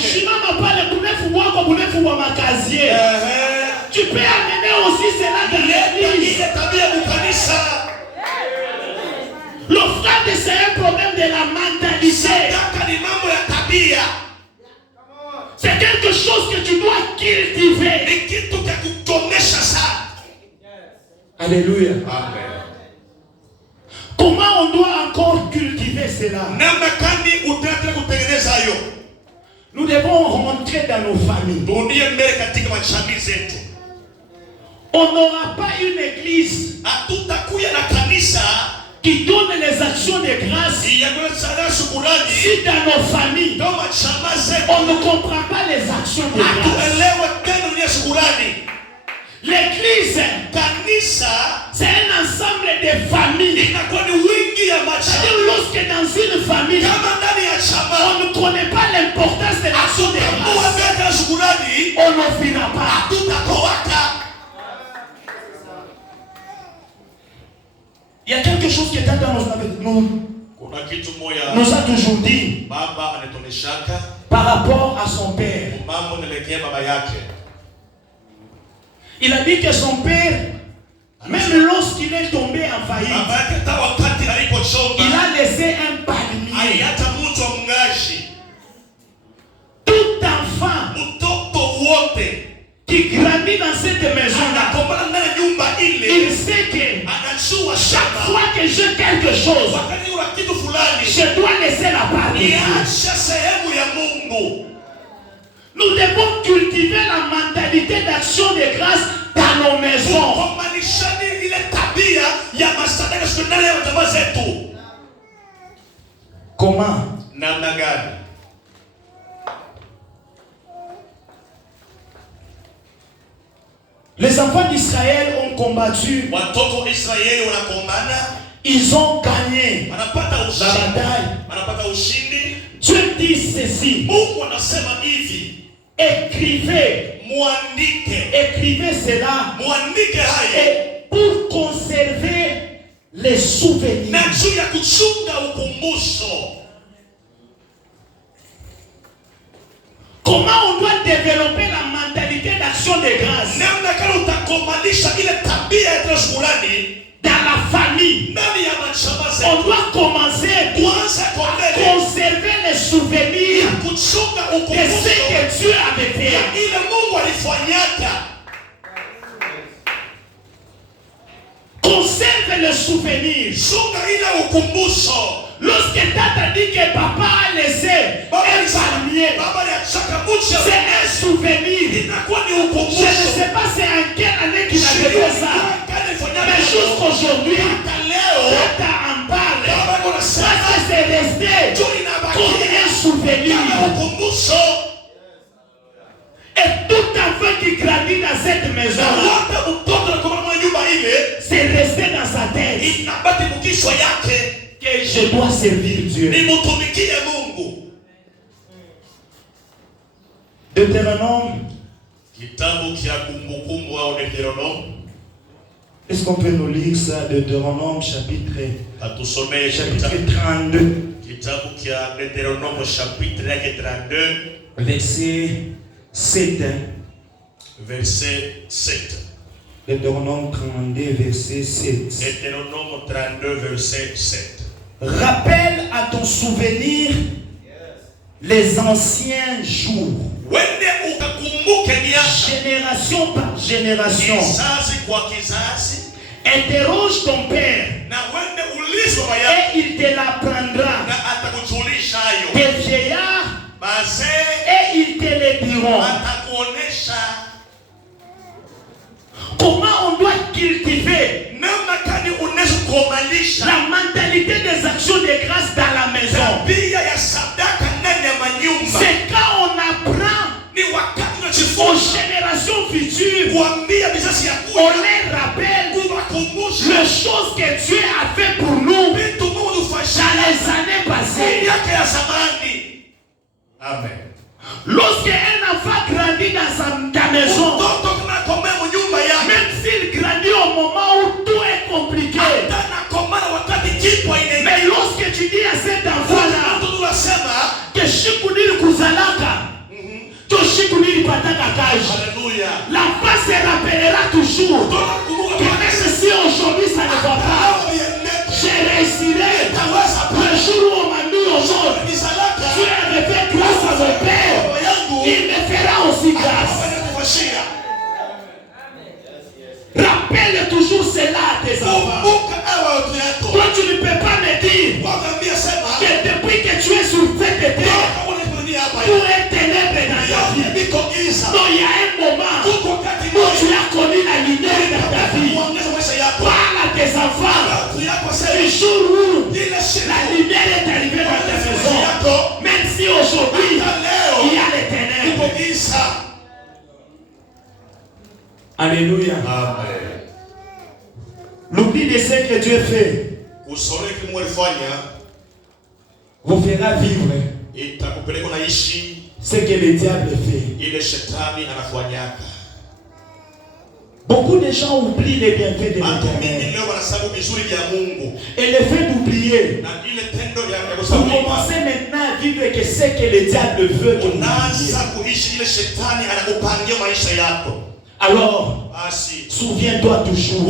Shimama pale bunefu wako bunefu wa makazie. Tu peux amener aussi cela dans l'église. Le frère, c'est un problème de la mentalité. C'est quelque chose que tu dois cultiver. Alléluia. Amen. Comment on doit encore cultiver cela? Nous devons rentrer dans nos familles. On n'aura pas une église qui donne les actions de grâce si dans nos familles on ne comprend pas les actions de grâce. L'église, c'est un ensemble de familles. C'est-à-dire lorsque dans une famille on ne connaît pas l'importance de l'action de grâce, on n'en finira pas. Il y a quelque chose qui est dans nous a toujours dit par rapport à son père. Il a dit que son père, même lorsqu'il est tombé en faillite, il a laissé un palmier. Tout enfant qui grandit dans cette maison-là, il sait que chaque fois que j'ai quelque chose, je dois laisser la part de Dieu. Nous devons cultiver la mentalité d'action de grâce dans nos maisons. Comment? Les enfants d'Israël ont combattu. Ils ont gagné la bataille. Dieu dit ceci. Écrivez cela et pour conserver les souvenirs. Comment on doit développer la mentalité d'action de grâce dans la famille? On doit commencer à conserver les souvenirs de ce que Dieu avait fait. Conserve le souvenir. Lorsque tata dit que papa a laissé un palmier, c'est un souvenir. Je ne sais pas c'est en quelle année qu'il a fait ça, mais jusqu'aujourd'hui, tata en parle parce que c'est resté comme un souvenir. Et tout enfant qui grandit dans cette maison, c'est resté dans sa tête que je dois servir Dieu. Deutéronome. Est-ce qu'on peut nous lire ça? Deutéronome chapitre 32. Verset 7. Verset 7. Deutéronome 32, verset 7. Deutéronome 32, verset 7. Rappelle à ton souvenir les anciens jours, génération par génération. Interroge ton père et il te l'apprendra. Tes vieillards et ils te le diront. Comment on doit cultiver la mentalité des actions de grâce dans la maison? C'est quand on apprend aux générations futures, on les rappelle les choses que Dieu a fait pour nous dans les années passées. Amen. Lorsque un enfant grandit dans ta maison, même s'il grandit au moment où tout est compliqué, mais lorsque tu dis à cet enfant-là, page. Alléluia. L'enfant se rappellera toujours que même si aujourd'hui ça ne va pas, je réussirai. Le jour où on m'a mis au monde, Dieu avait fait grâce à mon Père. Il me fera aussi grâce. Rappelle toujours cela à tes enfants. Toi, tu ne peux pas me dire que depuis que tu es sur cette terre, tout est ténèbres dans ta vie. Non, il y a un moment où tu as connu la lumière dans ta vie. Parle à tes enfants. Le jour où la lumière est arrivée dans ta maison, même si aujourd'hui il y a les ténèbres. Alléluia. Amen. L'oubli de ce que Dieu fait vous fera vivre ce que le diable fait. Beaucoup de gens oublient les bienfaits de l'Éternel. Et le fait d'oublier, vous commencez maintenant à vivre que ce que le diable veut que vous viviez. Alors, souviens-toi toujours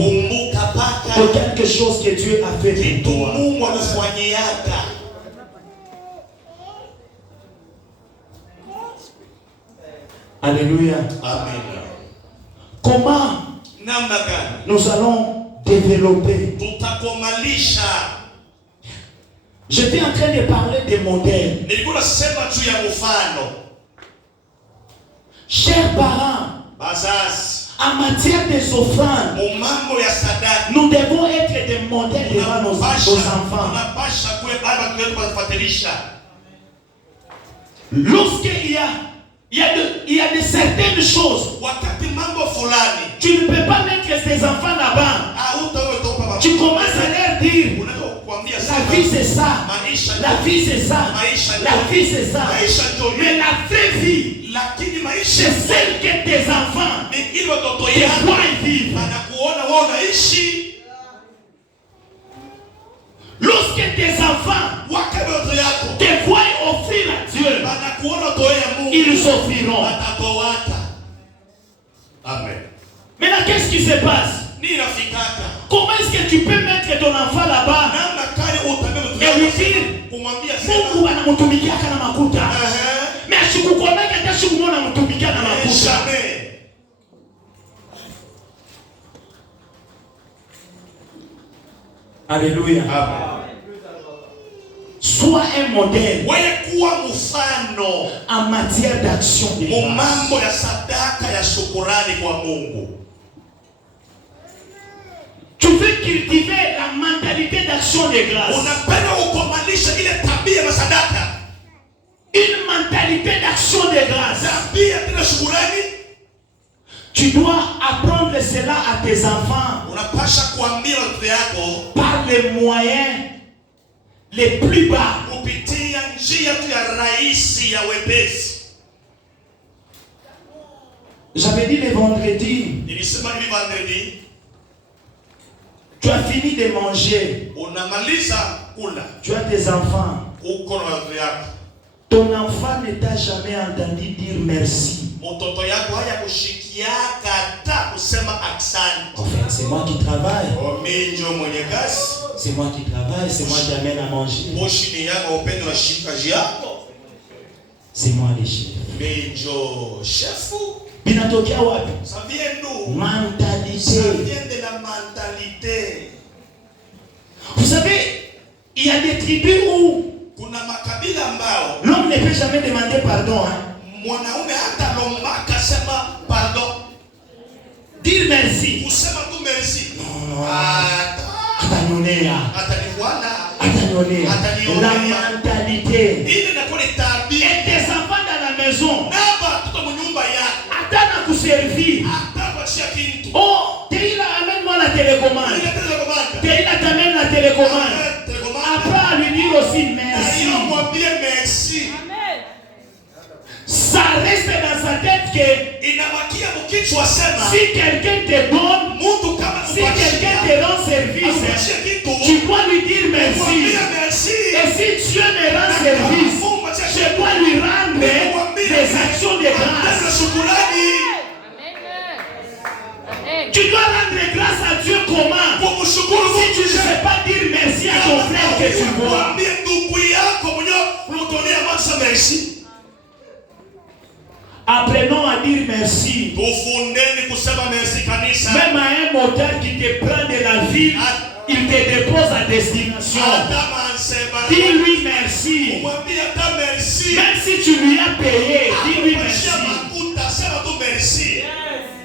de quelque chose que Dieu a fait pour toi. Alléluia. Amen. Comment nous allons développer? J'étais en train de parler des modèles. Chers parents, en matière des offrandes, nous devons être des modèles devant nos enfants. Lorsqu'il y a de certaines choses, tu ne peux pas mettre tes enfants là-bas. Tu commences à leur dire, la vie c'est ça, la vie c'est ça, la vie c'est ça. Mais la vraie vie, c'est celle que tes enfants te voient vivre. Lorsque tes enfants te voient offrir à Dieu, ils offriront. Amen. Maintenant, qu'est-ce qui se passe? Comment est-ce que tu peux mettre ton enfant là-bas et lui dire Mungu anamutumikia kana makuta, mais asikukonaka hata siku moja anamutumikia na makuta? Alléluia. Sois un modèle en matière d'action de grâce. Tu veux cultiver la mentalité d'action de grâce. Une mentalité d'action de grâce. Tu dois apprendre cela à tes enfants par les moyens les plus bas. J'avais dit le vendredi, tu as fini de manger, tu as tes enfants, ton enfant ne t'a jamais entendu dire merci. Enfin, c'est moi qui travaille. C'est moi qui travaille, c'est moi qui amène à manger. C'est moi le chef. Binatokea wapi? Mentalité. Ça vient de la mentalité. Vous savez, il y a des tribus où l'homme ne peut jamais demander pardon. Dire merci. Non. La mentalité. Et tes enfants dans la maison. Attends à servir. Oh, Teila, amène-moi la télécommande. Teila t'amène la télécommande. Après, à lui dire aussi merci. Ça reste dans sa tête que si quelqu'un te donne, si quelqu'un te rend service, tu dois lui dire merci. Et si Dieu me rend service, je dois lui rendre des actions de grâce. Apprenons à dire merci. Tufundeni kusema merci kanisa. Même à un moteur qui te prend de la ville, il te dépose à destination. Dis-lui merci. Même si tu lui as payé, dis-lui merci.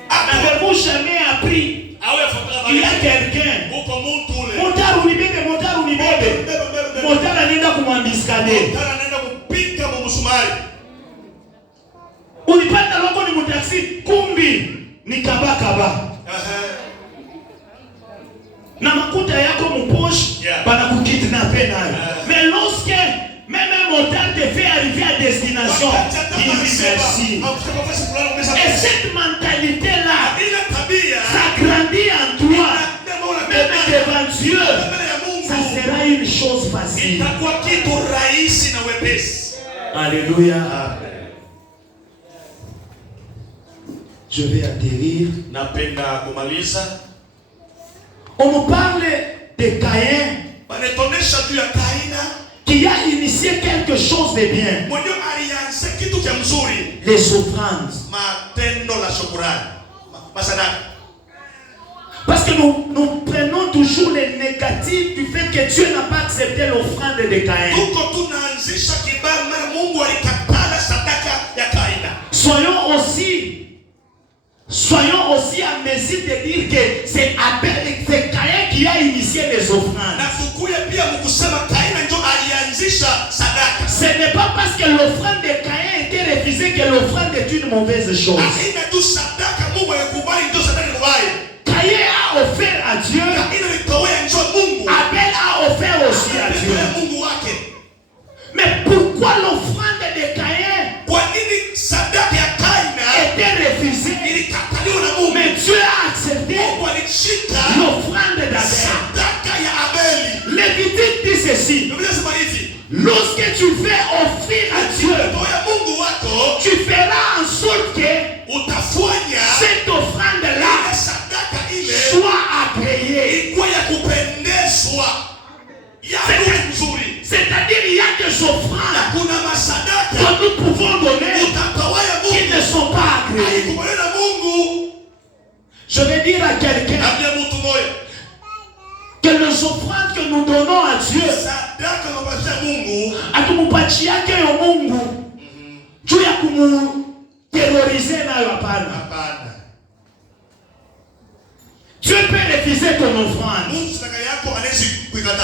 N'avez-vous jamais appris? Il y a quelqu'un. Moteur unibebe, moteur unibebe. Moteur anaenda kumwambiskade. Ulipanda loko ni mutaxi, kumbi ni kaba. Na makuta yako mpoche, bana kukidnapper nayo. Mais lorsque même un moteur te fait arriver à destination, dis-lui merci. Et cette mentalité-là, ça grandit en toi. Même devant Dieu, ça sera une chose facile. Alléluia. Je vais atterrir. On nous parle de Caïn qui a initié quelque chose de bien. Les offrandes. Parce que nous prenons toujours les négatifs du fait que Dieu n'a pas accepté l'offrande de Caïn. Soyons aussi à mesure de dire que c'est Caïn qui a initié les offrandes. Ce n'est pas parce que l'offrande de Caïn était refusée que l'offrande est une mauvaise chose. Caïn a offert à Dieu. Abel a offert aussi à Dieu. Mais pourquoi l'offrande de Caïn était refusée? Mais Dieu a accepté l'offrande d'Abel. Lévitique dit ceci: lorsque tu fais offrir à Dieu, tu feras en sorte que cette offrande-là soit agréée. C'est-à-dire il y a des offrandes que nous pouvons donner qui ne sont pas agréées. Je vais dire à quelqu'un que les offrandes que nous donnons à Dieu, atumupachiake yo Mungu juu ya kumterroriser nayo hapana. Dieu peut refuser ton offrande.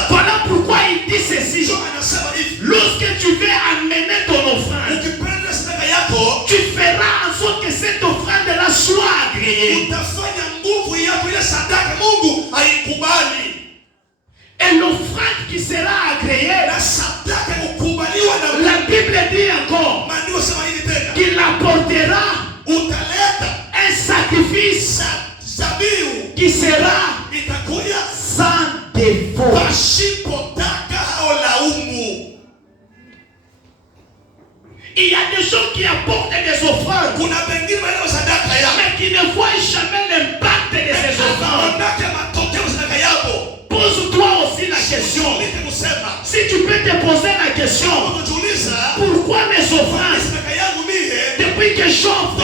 Voilà pourquoi il dit ceci: lorsque tu veux amener ton offrande, tu feras en sorte que cette offrande-là soit agréée. Et l'offrande qui sera agréée, la Bible dit encore qu'il apportera un sacrifice qui sera sans défaut. Il y a des gens qui apportent des offrandes, mais qui ne voient jamais l'impact de ces offrandes. Pose-toi aussi la question. Si tu peux te poser la question, pourquoi mes offrandes, depuis que j'offre,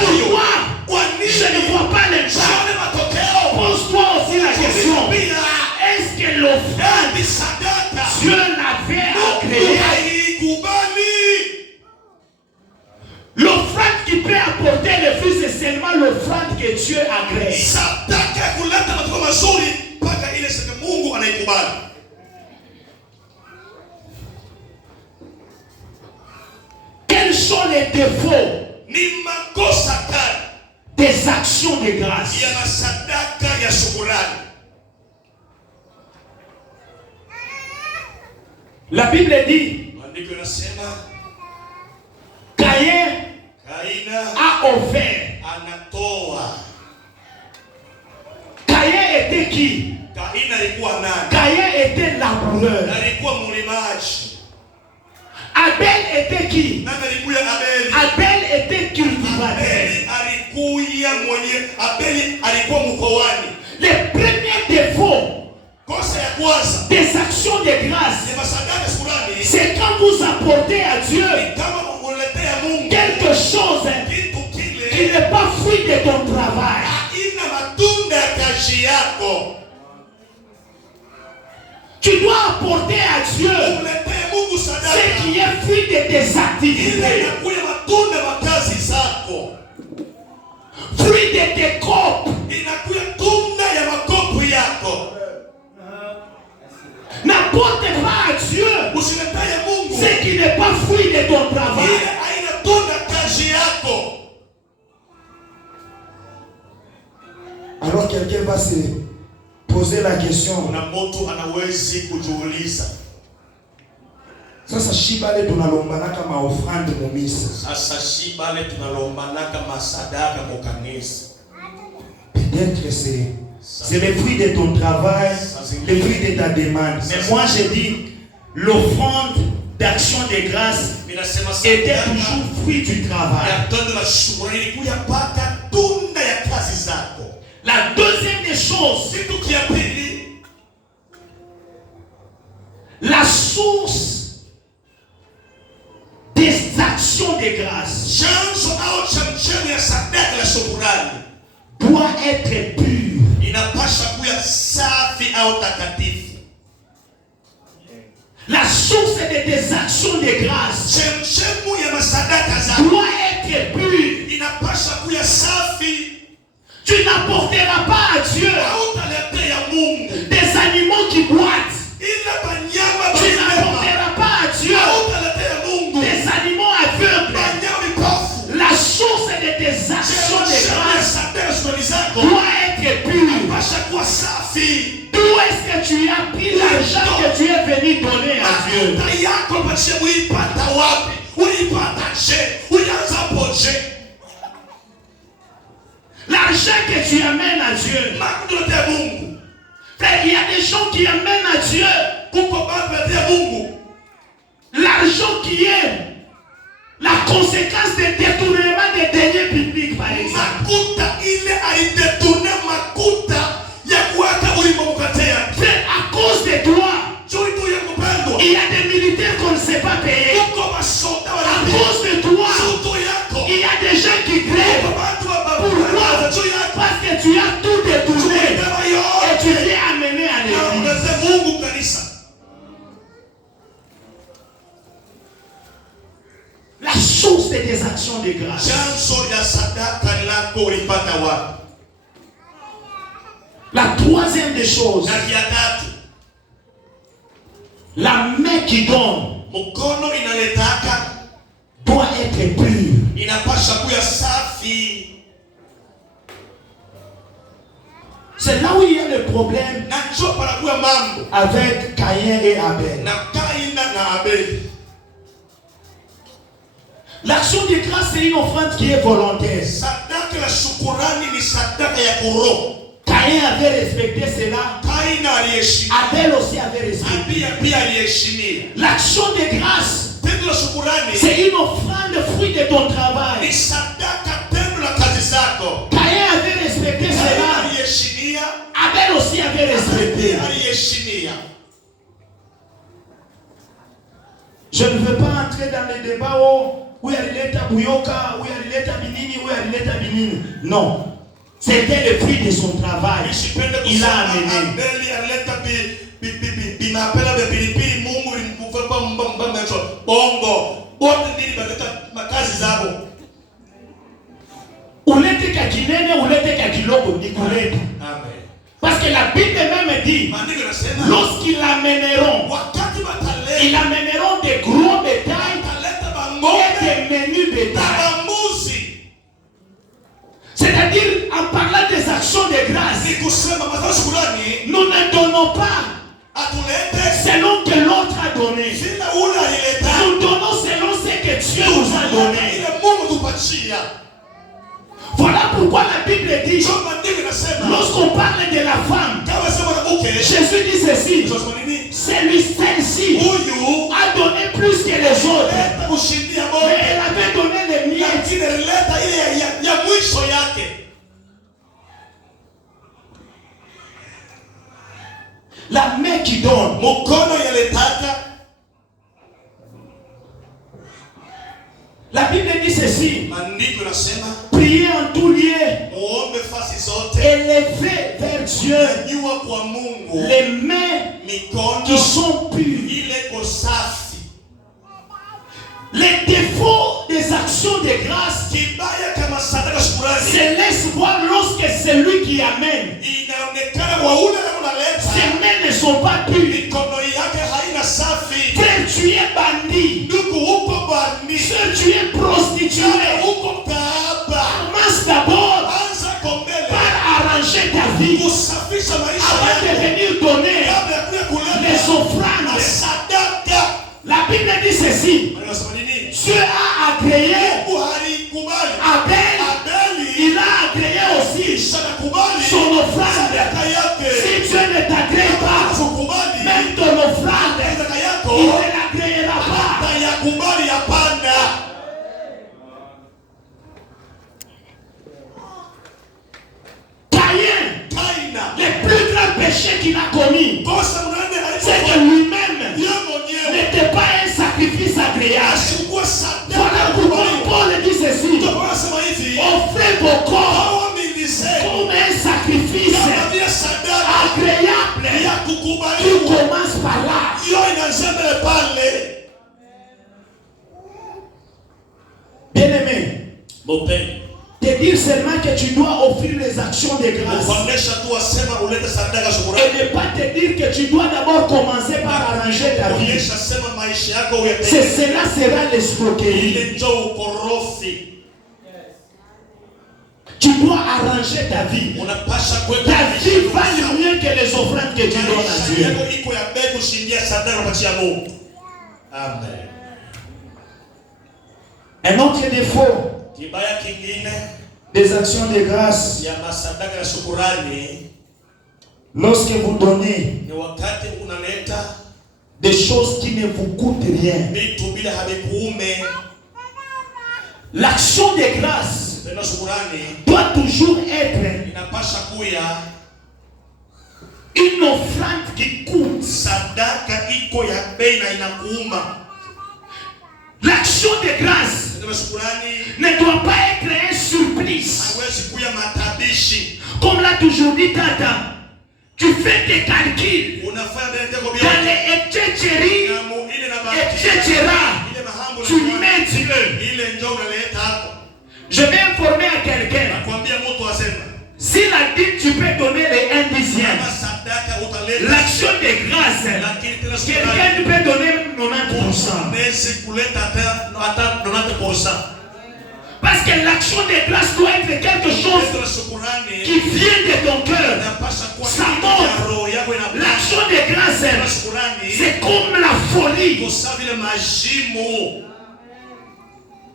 pourquoi je ne vois pas l'impact? Pose-toi aussi la question: est-ce que l'offrande, Dieu l'avait agréée? L'offrande qui peut apporter le fruit, c'est seulement l'offrande que Dieu agrée. Quels sont les défauts des actions de grâce? La Bible dit: Caïn a offert. Caïn était qui? Caïn était laboureur. Abel était qui? Abel était cultivateur. Les premiers défauts des actions de grâce, c'est quand vous apportez à Dieu quelque chose qui n'est pas fruit de ton travail. haina matunda ya kazi yako. Tu dois apporter à Dieu Umletee Mungu ce sadaka qui est fruit de tes ile activités, inakuya matunda ya kazi zako. fruit de tes copes. Inakuya tunda ya makopo yako. N'apporte pas à Dieu Usiletee Mungu ce qui n'est pas fruit de ton travail. ile haina tunda kazi yako. Alors quelqu'un va se poser la question. Kuna mtu anawezi kujiuliza, Sasa shibale tunalombanaka maofrande mumisa. sasa shibale tunalombanaka masadaka kwa kanisa. Peut-être que c'est le fruit de ton travail, le fruit de ta demande. Mais moi je dis, l'offrande d'action de grâce Ninasema était sadaka toujours fruit du travail. ya tendo la shukrani ilikuja pata tunda ya kazi zako. La deuxième des choses, Kitu kia pili, la source des actions de grâce chanzo au chemchemi ya sadaka la shukrani doit être pure. inapasha kuya safi au takatifu. La source de tes actions de grâce Chemchemu ya masadaka zako doit être pure. inapasha kuya safi. Tu n'apporteras pas à Dieu Hautaletea Mungu des animaux qui boitent. ile banyama Tu banema. n'apporteras pas à Dieu Hautaletea Mungu des animaux aveugles. banyama vipofu. La source de tes actions de Chemchemu ya grâce sadaka shukrani zako doit être pure. inapasha kuwa safi. D'où est-ce que tu as pris l'argent que tu es venu donner à Dieu? Mafuta yako pache uipata wapi? Uipata je? Ulianza poje? L'argent que tu amènes à Dieu. Makutuletea Mungu. Frère, il y a des gens qui amènent à Dieu Kuko baba letea Mungu. l'argent qui est la conséquence des détournements des deniers publics, par exemple. Makuta ile aidetune makuta ya kuweka ulimwengukatea. Frère, à cause de toi, Chui tu ya kupendwa. il y a des militaires qu'on ne sait pas payer. Kuko masoda À wanapia. cause de toi, Sutu yako. il y a des gens qui crèvent. Kuko watu wa baba. Pourquoi? Chui yako. Parce que tu as tout détourné Kama et tu yote. viens amener à Na l'église. unaweza Mungu kanisa. La source de tes actions de grâce. Chanzo ya sadaka lako ulipata wapi? La troisième des choses, Na ya tatu, la main qui donne mkono inaletaka doit être pure. inapasha kuya safi. C'est là où il y a le problème Na njoo panakuya mambo avec Caïn et Abel. na Kaina na Abeli. L'action de grâce, c'est une offrande qui est volontaire. Sadaka la shukurani ni sadaka ya kuroho. Caïn avait respecté cela. Kaina aliheshimia, Abel aussi avait respecté. Abia pia aliheshimia. L'action de grâce, Tendo la shukurani c'est une offrande fruit de ton travail. ni sadaka, tendo la kazi zako. Caïn avait respecté Kaina cela. aliheshimia, Abel aussi avait respecté. Abia aliheshimia. Je ne veux pas entrer dans les débats où il y a l'État Bouyoka, où il y a l'État Binini, où il y a l'État Binini. Non. C'était le fruit de son travail. Il a amené. Abeli alileta binapela vya pilipili. Mungu alimkufa mbambacho bongo wote ndini baleta makazi zabo. Ulete kakinene, ulete kakilogo, ni kuleta. Amen. Parce que la Bible même dit, Maandiko yanasema lorsqu'ils l'amèneront, wakati ils bataleta amèneront des gros bétails bataleta et bangombe des menus na bétails. bambuzi. C'est-à-dire, en parlant des actions de grâce, Ni kusema mazao shukrani nous ne donnons pas atulete selon que l'autre a donné. vile ule alileta. Nous donnons selon ce que Dieu nous a donné. Ile Mungu tupatia. Voilà pourquoi la Bible dit, Ndio maandiko yanasema lorsqu'on parle de la femme, kama sema na mke Jésus dit ceci, Joshua nini? celle-ci Huyu a donné plus que les autres. leta kushindia Mais bonde. elle avait donné les miettes. Lakini alileta ile ya mwisho yake. La main qui donne, Mkono yaletaka. la Bible dit ceci, Maandiko yanasema priez en Dieu Nyanyua kwa Mungu les mains mikono qui sont pures. ile iko safi. Les défauts des actions de grâce Kibaya kama sadaka shukrani se laissent voir lorsque celui qui amène, inaonekana kwa ule unaleta ses mains ne sont pas pures. mikono yake haina safi. Frère, tu es bandit. Ndugu uko bani, Sœur, tu es prostituée. uko kaaba. Commence d'abord Anza kombele par arranger ta vie kusafisha maisha avant de yako venir donner kabla ya kuja kuleta les offrandes. sadaka. La Bible dit ceci. Anasema nini? Dieu a agréé Mungu halikubali. Abel, Abeli il a agréé aussi shakubali son offrande. sadaka yake. Si Dieu ne t'agrée pas, Kubali même ton offrande, sadaka il yako ne l'agréera pas. hayakubali, hapana. Caïn, Kaina le plus grand péché qu'il a commis, kosa mnane c'est que alifanya lui-même yeye mwenyewe n'était pas un sacrifice agréable. ashukua sadaka. Voilà pourquoi Paul dit ceci. Anasema hivi, Offrez vos corps hawa mili zenu comme un sacrifice kama vile sadaka agréable. ya Tu kukubaliwa. commences par là. Hiyo inaanzia mbele pale. Bien-aimé, te dire seulement que tu dois offrir les actions de grâce Kuonesha tu wasema ulete sadaka shukrani. et ne pas te dire que tu dois d'abord commencer par arranger ta vie. Kuonesha sema maisha yako C'est uyapende. cela sera l'escroquerie. Ile njoo ukorofi. Tu dois arranger ta vie. Unapasha kuweka Ta vie vale mieux que les offrandes que tu donnes à maisha Dieu. yako iko ya bei kushindia sadaka unapatia Mungu. Amen. Un autre défaut Kibaya kingine des actions de grâce, ya masadaka ya shukrani lorsque vous donnez ni wakati unaleta des choses qui ne vous coûtent rien. vitu bila havikuume. L'action de grâce Tena shukrani doit toujours être inapasha kuya une offrande qui coûte. sadaka iko ya bei na inakuuma. L'action de grâce Tena shukrani ne doit pas être un surplice. haiwezi kuya matabishi. Comme l'a toujours dit Tata, tu fais tes calculs Unafanya mbele yako dans les etchétcheries, ile na bahati. etc. Ile mahambo Tu mets Dieu. ile njoo unaleta hapo. Je vais informer à quelqu'un. Nakwambia mtu asema S'il a dit tu peux donner les 1 dixième, kama sadaka utaleta l'action de grâce, lakini tena shukrani quelqu'un peut donner 90%. nesi kuleta hata 90%. Parce que l'action de grâce doit être quelque chose Tena shukrani qui vient de ton cœur. inapasha kuwa Ça kitu monte. cha roho yako L'action de grâce, shukrani c'est comme la folie. kosa vile majimo.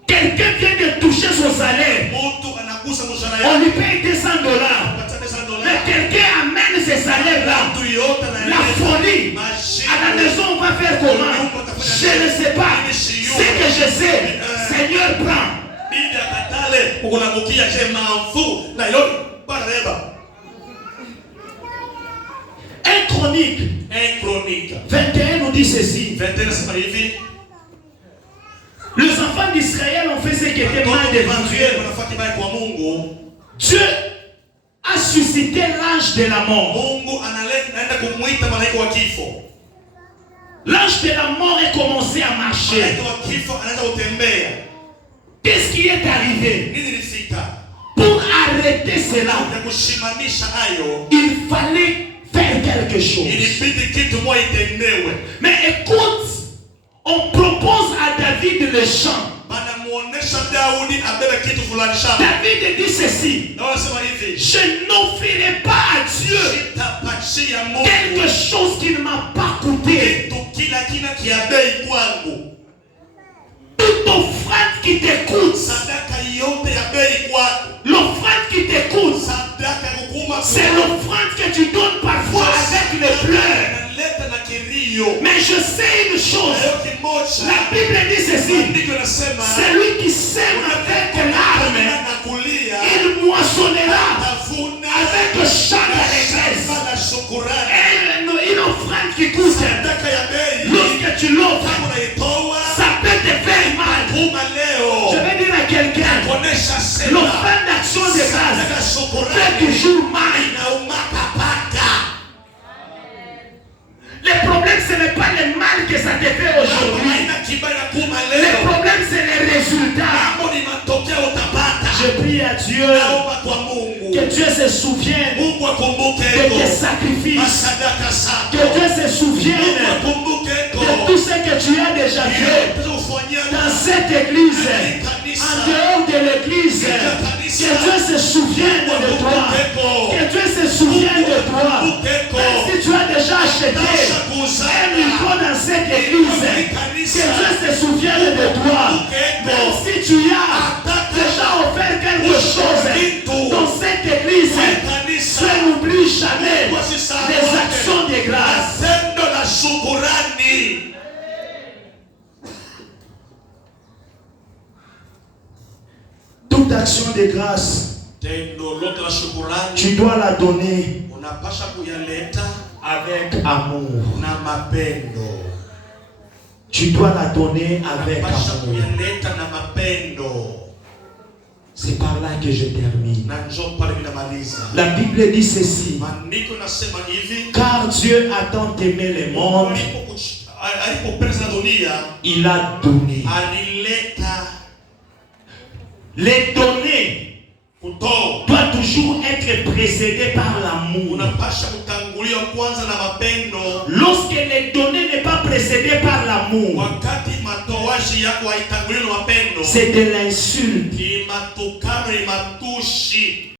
Quelqu'un vient de toucher son salaire. Mtu anagusa mshahara On yako lui paye 200 dollars. pata pesa Mais dola. quelqu'un amène ce salaire-là. Mtu yote La folie. À la maison, on va faire comment? Je ne sais pas. Ce que je sais, Seigneur prend. bibi akatale ukulamukia je mamfu na yote bareba. 1 Chronique 1 Chronique 21 nous dit ceci. 21 sema hivi, Les enfants d'Israël ont fait ce qui était mal devant Dieu. wanafanya kibaya kwa Mungu. Dieu a suscité l'ange de la mort. Mungu anaenda kumuita malaika wa kifo. L'ange de la mort est commencé à marcher. Malaika wa kifo anaanza kutembea. Qu'est-ce qui est arrivé? Nini ilifika? Pour arrêter cela, Na kushimamisha hayo il fallait faire quelque chose. ilibidi kitu moja itendewe. Mais écoute, on propose à David le chant. Banamuonesha Daudi abebe kitu fulani shamba. David dit ceci: Na wanasema hivi, je n'offrirai pas à Dieu sitapachia quelque Mungu chose qui ne m'a pas coûté. kitu kila kina kia bei kwangu. Toute offrande qui t'écoute, Sadaka yote ya bei kwako. l'offrande qui t'écoute, Sadaka kukuma c'est l'offrande que tu donnes parfois avec les pleurs. Analeta na kilio. Mais je sais une chose, Leo kimoja. la Bible dit ceci: Ndiko nasema celui qui sème avec l'arme, na kulia il moissonnera tafuna avec le chant d'allégresse. shamba la shukrani. Une offrande qui coûte, Sadaka ya bei lorsque tu l'offres, kama unaitoa ça peut te faire mal. kuma leo Je vais dire à quelqu'un, kuonesha sema l'offrande d'action de grâce sadaka fait shukrani toujours mal. inauma papa. Dieu naomba kwa Mungu, que Dieu se souvienne Mungu akumbuke de eko tes sacrifices, masadaka que zako, Dieu se souvienne Mungu akumbuke eko de tout ce que tu as déjà fait dans cette église, en dehors de l'église. Que Dieu se souvienne de toi, que Dieu se souvienne de toi. Même si tu as déjà acheté un micro dans cette église, que Dieu se souvienne de toi. Même si tu as déjà offert quelque chose dans cette église, tu n'oublies jamais les actions de grâce. Matendo la shukurani. Toute action de grâce, Tendo lote la shukurani tu dois la donner unapasha kuyaleta avec amour. na mapendo. Tu dois la donner avec Unapasha amour. kuyaleta na mapendo. C'est par là que je termine. Na njoo pale ninamaliza. La Bible dit ceci. Maandiko nasema hivi, Car Dieu a tant aimé le monde, alipopenda dunia il a donné. alileta. Les données Kutoa doivent toujours être précédées par l'amour. unapasha kutangulia kwanza na mapendo. Lorsque les données n'est pas précédées par l'amour, Wakati matoaji yako haitangulia na mapendo, c'est de l'insulte. ni matukano, ni matushi.